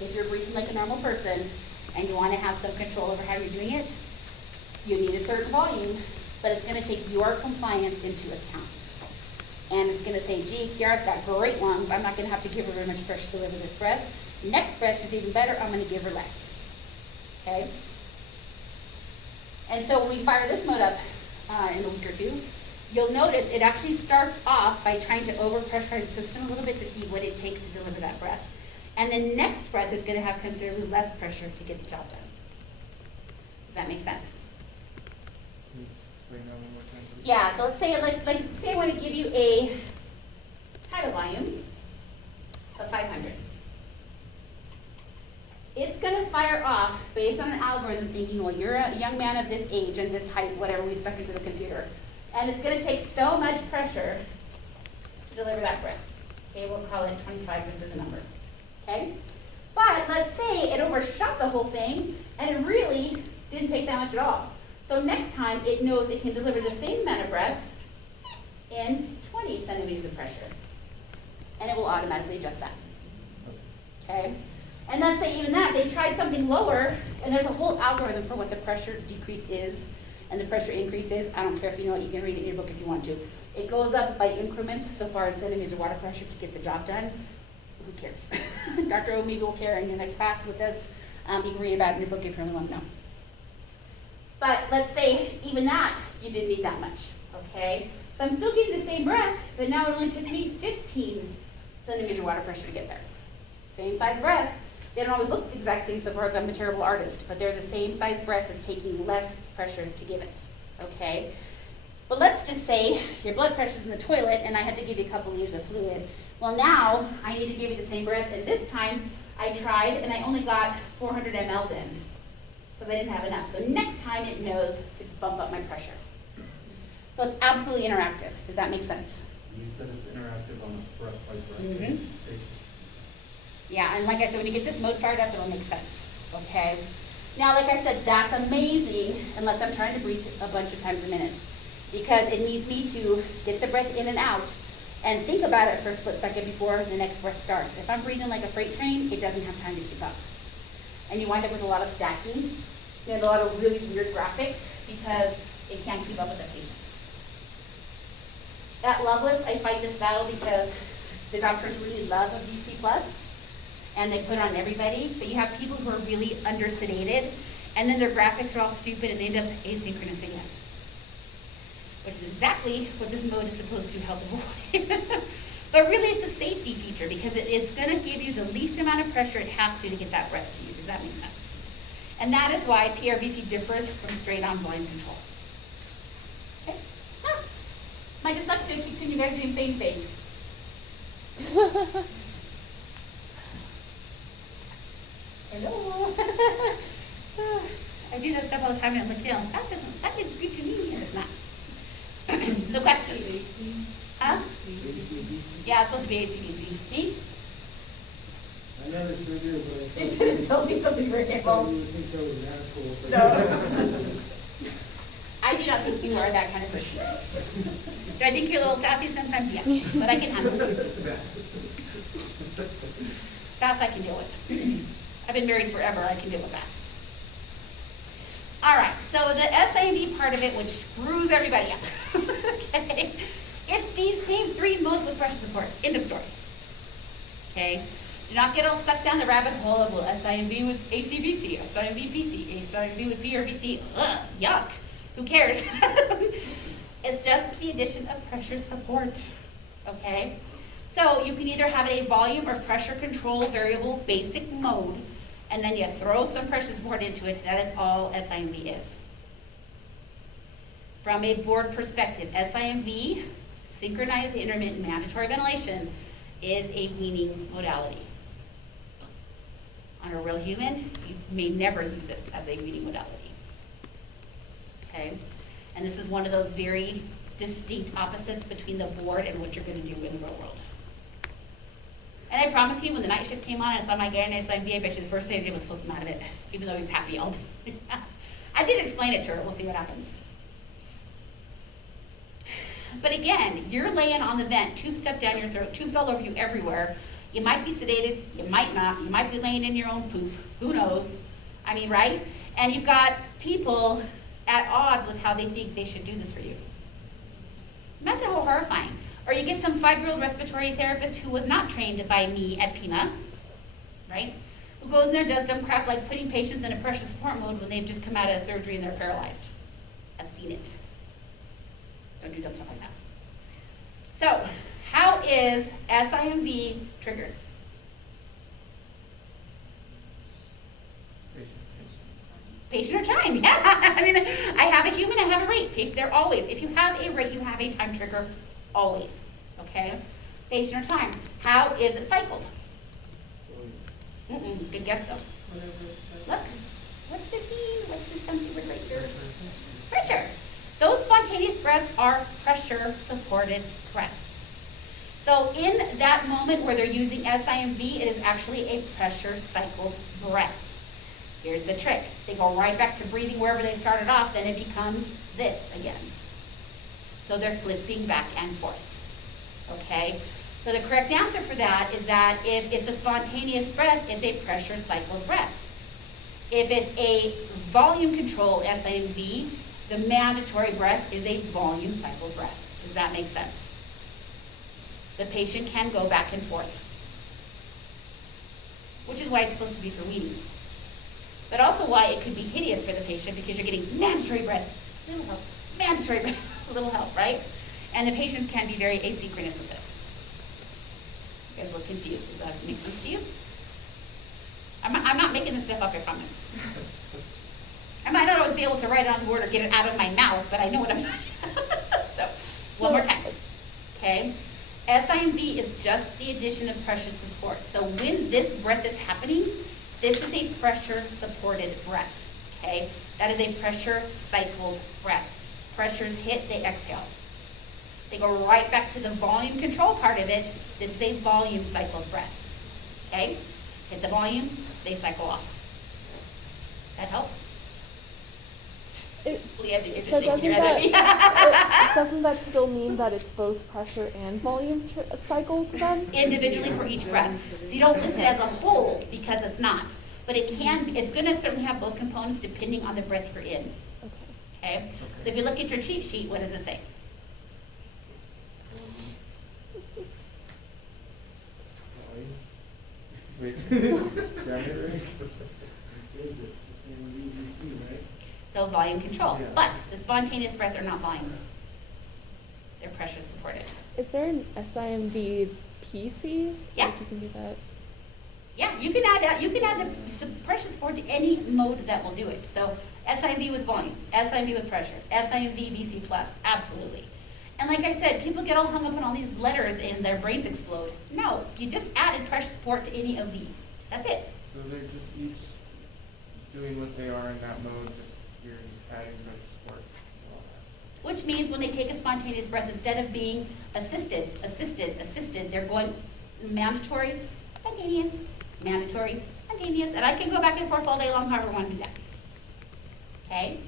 if you're breathing like a normal person and you want to have some control over how you're doing it. You need a certain volume, but it's going to take your compliance into account. And it's going to say, gee, Kiara's got great lungs. I'm not going to have to give her very much pressure to deliver this breath. Next breath, she's even better. I'm going to give her less. Okay? And so when we fire this mode up in a week or two, you'll notice it actually starts off by trying to overpressurize the system a little bit to see what it takes to deliver that breath. And the next breath is going to have considerably less pressure to get the job done. Does that make sense? Please explain that one more time, please. Yeah, so let's say, say I want to give you a tidal volume of 500. It's going to fire off based on an algorithm thinking, well, you're a young man of this age and this height, whatever we stuck into the computer. And it's going to take so much pressure to deliver that breath. Okay, we'll call it 25 just as a number. Okay? But let's it overshot the whole thing, and it really didn't take that much at all. So next time, it knows it can deliver the same amount of breath in 20 centimeters of pressure. And it will automatically adjust that. Okay? And let's say even that, they tried something lower, and there's a whole algorithm for what the pressure decrease is and the pressure increase is. I don't care if you know it, you can read it in your book if you want to. It goes up by increments so far as centimeters of water pressure to get the job done. Who cares? Dr. O maybe will care in your next class with this. You can read about it in your book if you really want to know. But let's say even that, you didn't need that much, okay? So I'm still getting the same breath, but now it only took me 15 centimeters of water pressure to get there. Same size breath. They don't always look the exact same so far as I'm a terrible artist, but they're the same size breath as taking less pressure to give it, okay? But let's just say your blood pressure's in the toilet and I had to give you a couple liters of fluid. Well, now I need to give you the same breath, and this time I tried and I only got 400 mLs in because I didn't have enough. So next time it knows to bump up my pressure. So it's absolutely interactive. Does that make sense? You said it's interactive on a breath by breath Mhm. basis. Yeah, and like I said, when you get this mode fired up, it'll make sense, okay? Now, like I said, that's amazing unless I'm trying to breathe a bunch of times a minute, because it needs me to get the breath in and out and think about it for a split second before the next breath starts. If I'm breathing like a freight train, it doesn't have time to keep up. And you wind up with a lot of stacking and a lot of really weird graphics because it can't keep up with the patient. At Loveless, I fight this battle because the doctors really love a VC plus, and they put it on everybody, but you have people who are really under-sedated, and then their graphics are all stupid, and they end up asynchronousing it, which is exactly what this mode is supposed to help avoid. But really, it's a safety feature because it's going to give you the least amount of pressure it has to get that breath to you. Does that make sense? And that is why PRVC differs from straight-on volume control. Okay? Ah, my dyslexia keeps telling you guys doing the same thing. Hello. I do that stuff all the time and I look down. That is good to me, and it's not. So questions? Huh? Yeah, it's supposed to be ACBC. See? I noticed earlier, but I You thought. should have told me something very I thought careful. you would think I was an asshole. if No. I do not think you are that kind of person. Do I think you're a little sassy sometimes? Yes, but I can handle it. Sass I can deal with. I've been married forever, I can deal with sass. All right, so the SIMV part of it, which screws everybody up, okay? It's these same three modes with pressure support, end of story, okay? Do not get all sucked down the rabbit hole of, well, SIMV with ACVC, SIMV PC, SIMV with PRVC, ugh, yuck, who cares? It's just the addition of pressure support, okay? So you can either have a volume or pressure control variable basic mode, and then you throw some pressure support into it. That is all SIMV is. From a board perspective, SIMV, synchronized intermittent mandatory ventilation, is a weaning modality. On a real human, you may never use it as a weaning modality. Okay? And this is one of those very distinct opposites between the board and what you're going to do in the real world. And I promise you, when the night shift came on and I saw my guy in SIMV, I bet you the first thing I did was flip him out of it, even though he was happy all day. I did explain it to her. We'll see what happens. But again, you're laying on the vent, tubes stuck down your throat, tubes all over you everywhere. You might be sedated, you might not. You might be laying in your own poop. Who knows? I mean, right? And you've got people at odds with how they think they should do this for you. Imagine how horrifying. Or you get some 5-year-old respiratory therapist who was not trained by me at PIMA, right? Who goes in there, does dumb crap like putting patients in a pressure support mode when they've just come out of surgery and they're paralyzed. I've seen it. Don't do dumb stuff like that. So, how is SIMV triggered? Patient or time, yeah. I mean, I have a human, I have a rate. They're always, if you have a rate, you have a time trigger, always, okay? Patient or time. How is it cycled? Good guess though. Whatever it's Look, what's this mean? What's this fancy word right here? Pressure. Those spontaneous breaths are pressure-supported breaths. So in that moment where they're using SIMV, it is actually a pressure-cycled breath. Here's the trick. They go right back to breathing wherever they started off, then it becomes this again. So they're flipping back and forth. Okay? So the correct answer for that is that if it's a spontaneous breath, it's a pressure cycled breath. If it's a volume control SIMV, the mandatory breath is a volume cycled breath. Does that make sense? The patient can go back and forth, which is why it's supposed to be for weaning. But also why it could be hideous for the patient because you're getting mandatory breath, little help, mandatory breath, little help, right? And the patients can be very asynchronous with this. You guys look confused. Does that make sense to you? I'm not making this stuff up, I promise. I might not always be able to write it on the board or get it out of my mouth, but I know what I'm talking about. So, one more time. Okay? SIMV is just the addition of pressure support. So when this breath is happening, this is a pressure supported breath. Okay? That is a pressure cycled breath. Pressures hit, they exhale. They go right back to the volume control part of it. This is a volume cycled breath. Okay? Hit the volume, they cycle off. That help? Leah, you're just So shaking doesn't your head at me. doesn't that still mean that it's both pressure and volume cycled then? Individually for each breath. So you don't list it as a whole because it's not. But it can, it's gonna certainly have both components depending on the breath you're in. Okay? So if you look at your cheat sheet, what does it say? Wait, damn it, right? It says it, the same with EDC, right? So volume control. Yeah. But the spontaneous breaths are not volume. They're pressure supported. Is there an SIMV PC? Yeah. Like you can do that. Yeah, you can add the pressure support to any mode that will do it. So SIMV with volume, SIMV with pressure, SIMV VC plus, absolutely. And like I said, people get all hung up on all these letters and their brains explode. No, you just added pressure support to any of these. That's it. So they're just each doing what they are in that mode, just you're just adding pressure support to all that. Which means when they take a spontaneous breath, instead of being assisted, they're going mandatory, spontaneous, mandatory, spontaneous. And I can go back and forth all day long however I want to do that. Okay?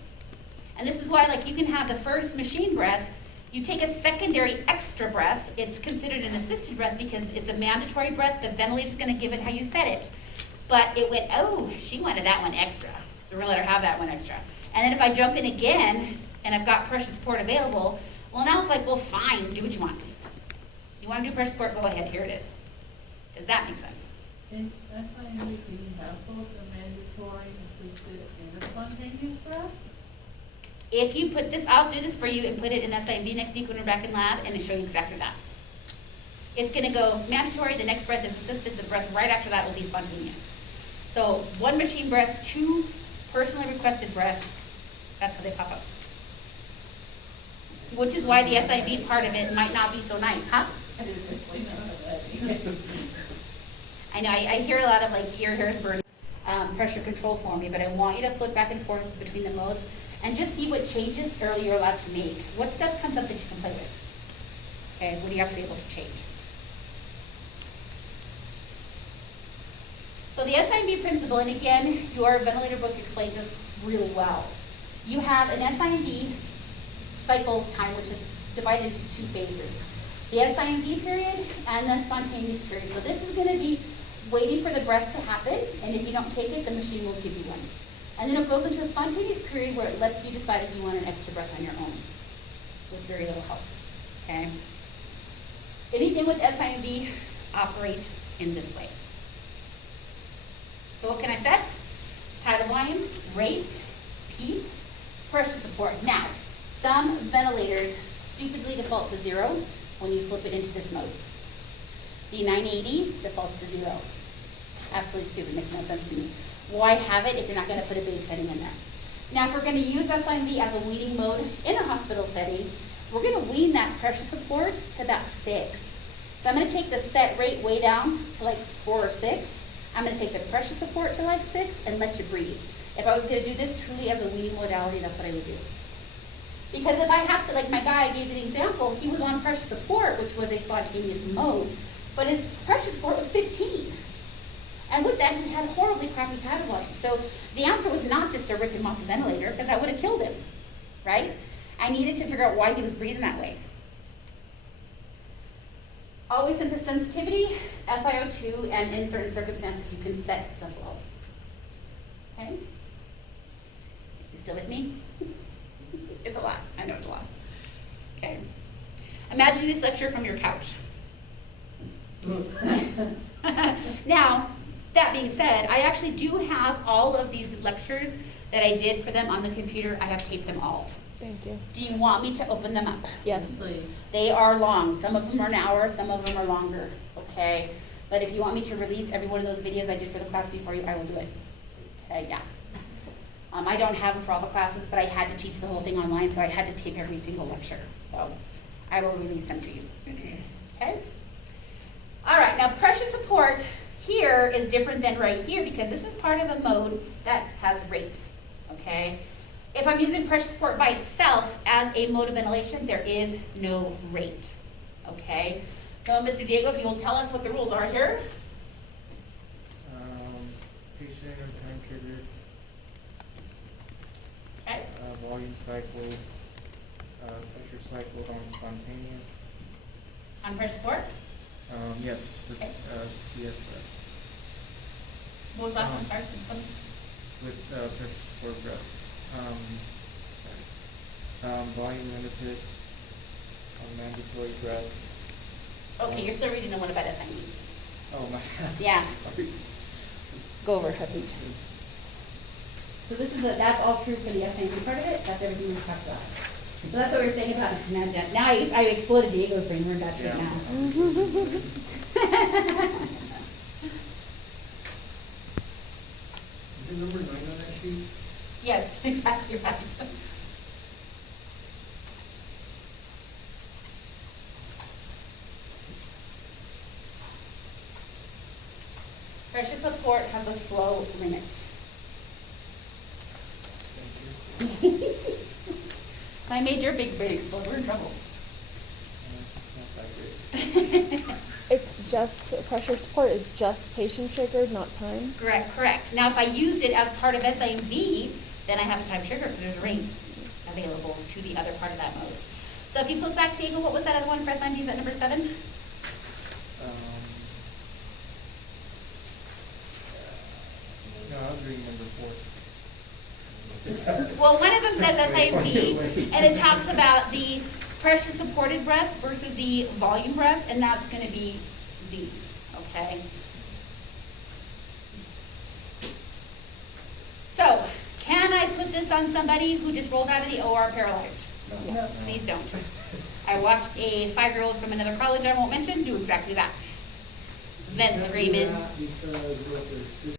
And this is why, like, you can have the first machine breath, you take a secondary extra breath, it's considered an assisted breath because it's a mandatory breath, the ventilator's gonna give it how you said it. But it went, oh, she wanted that one extra, so we're gonna let her have that one extra. And then if I jump in again, and I've got pressure support available, well now it's like, well fine, do what you want. You wanna do pressure support, go ahead, here it is. Does that make sense? In SIMV, do you have both the mandatory, assisted, and the spontaneous breath? If you put this, I'll do this for you and put it in SIMV next week when we're back in lab and show you exactly that. It's gonna go mandatory, the next breath is assisted, the breath right after that will be spontaneous. So one machine breath, two personally requested breaths, that's how they pop up. Which is why the SIV part of it might not be so nice, huh? I didn't explain none of that either. I know, I hear a lot of like ear hairs burn, pressure control for me, but I want you to flip back and forth between the modes and just see what changes early you're allowed to make. What stuff comes up that you can play with? Okay, what are you actually able to change? So the SIMV principle, and again, your ventilator book explains this really well. You have an SIMV cycle time, which is divided into two phases. The SIMV period and the spontaneous period. So this is gonna be waiting for the breath to happen, and if you don't take it, the machine will give you one. And then it goes into a spontaneous period where it lets you decide if you want an extra breath on your own with very little help, okay? Anything with SIMV operate in this way. So what can I set? Tidal volume, rate, P, pressure support. Now, some ventilators stupidly default to 0 when you flip it into this mode. The 980 defaults to 0. Absolutely stupid, makes no sense to me. Why have it if you're not going to put a base setting in there? Now, if we're going to use SIMV as a weaning mode in a hospital setting, we're going to wean that pressure support to about 6. So I'm going to take the set rate way down to like 4 or 6. I'm going to take the pressure support to like 6 and let you breathe. If I was going to do this truly as a weaning modality, that's what I would do. Because if I have to, like my guy I gave you the example, he was on pressure support, which was a spontaneous mode, but his pressure support was 15. And with that, he had horribly crappy tidal volume. So the answer was not just to rip him off the ventilator, because that would have killed him, right? I needed to figure out why he was breathing that way. Always set the sensitivity, FiO2, and in certain circumstances, you can set the flow. Okay? You still with me? It's a lot. I know it's a lot. Okay. Imagine this lecture from your couch. Now, that being said, I actually do have all of these lectures that I did for them on the computer. I have taped them all. Thank you. Do you want me to open them up? Yes. Please. They are long. Some of them are an hour, some of them are longer, okay? But if you want me to release every one of those videos I did for the class before you, I will do it. Okay, yeah. I don't have them for all the classes, but I had to teach the whole thing online, so I had to tape every single lecture. So I will release them to you, okay? All right, now pressure support here is different than right here because this is part of a mode that has rates, okay? If I'm using pressure support by itself as a mode of ventilation, there is no rate, okay? So Mr. Diego, if you'll tell us what the rules are here. Patient or time triggered, Okay, volume cycle, pressure cycled on spontaneous. on pressure support, Yes, with Okay. PS breath. what was last one, sorry? Which one? With pressure support breaths. Volume limited, mandatory breath. Okay, you're still reading the one about SID. Oh my God. Yeah. Sorry. Go over heavy. So this is that's all true for the SID part of it, that's everything we just talked about. So that's what we were saying about, now I exploded Diego's brain, we're in bad shape Yeah. now. Is it number 9 on that sheet? Yes, exactly right. Pressure support has a flow limit. If I made your big brain explode, we're in trouble. It's not that great. It's just, pressure support is just patient triggered, not time? Correct. Now, if I used it as part of SIV, then I have a time trigger because there's a ring available to the other part of that mode. So if you flip back, Diego, what was that other one for SIV? Is that number 7? No, I was reading number 4. Well, one of them says SIV, and it talks about the pressure supported breath versus the volume breath, and that's going to be these, okay? So, can I put this on somebody who just rolled out of the OR paralyzed? No. Please don't. I watched a 5-year-old from another college I won't mention do exactly that. Vent screaming. Because what their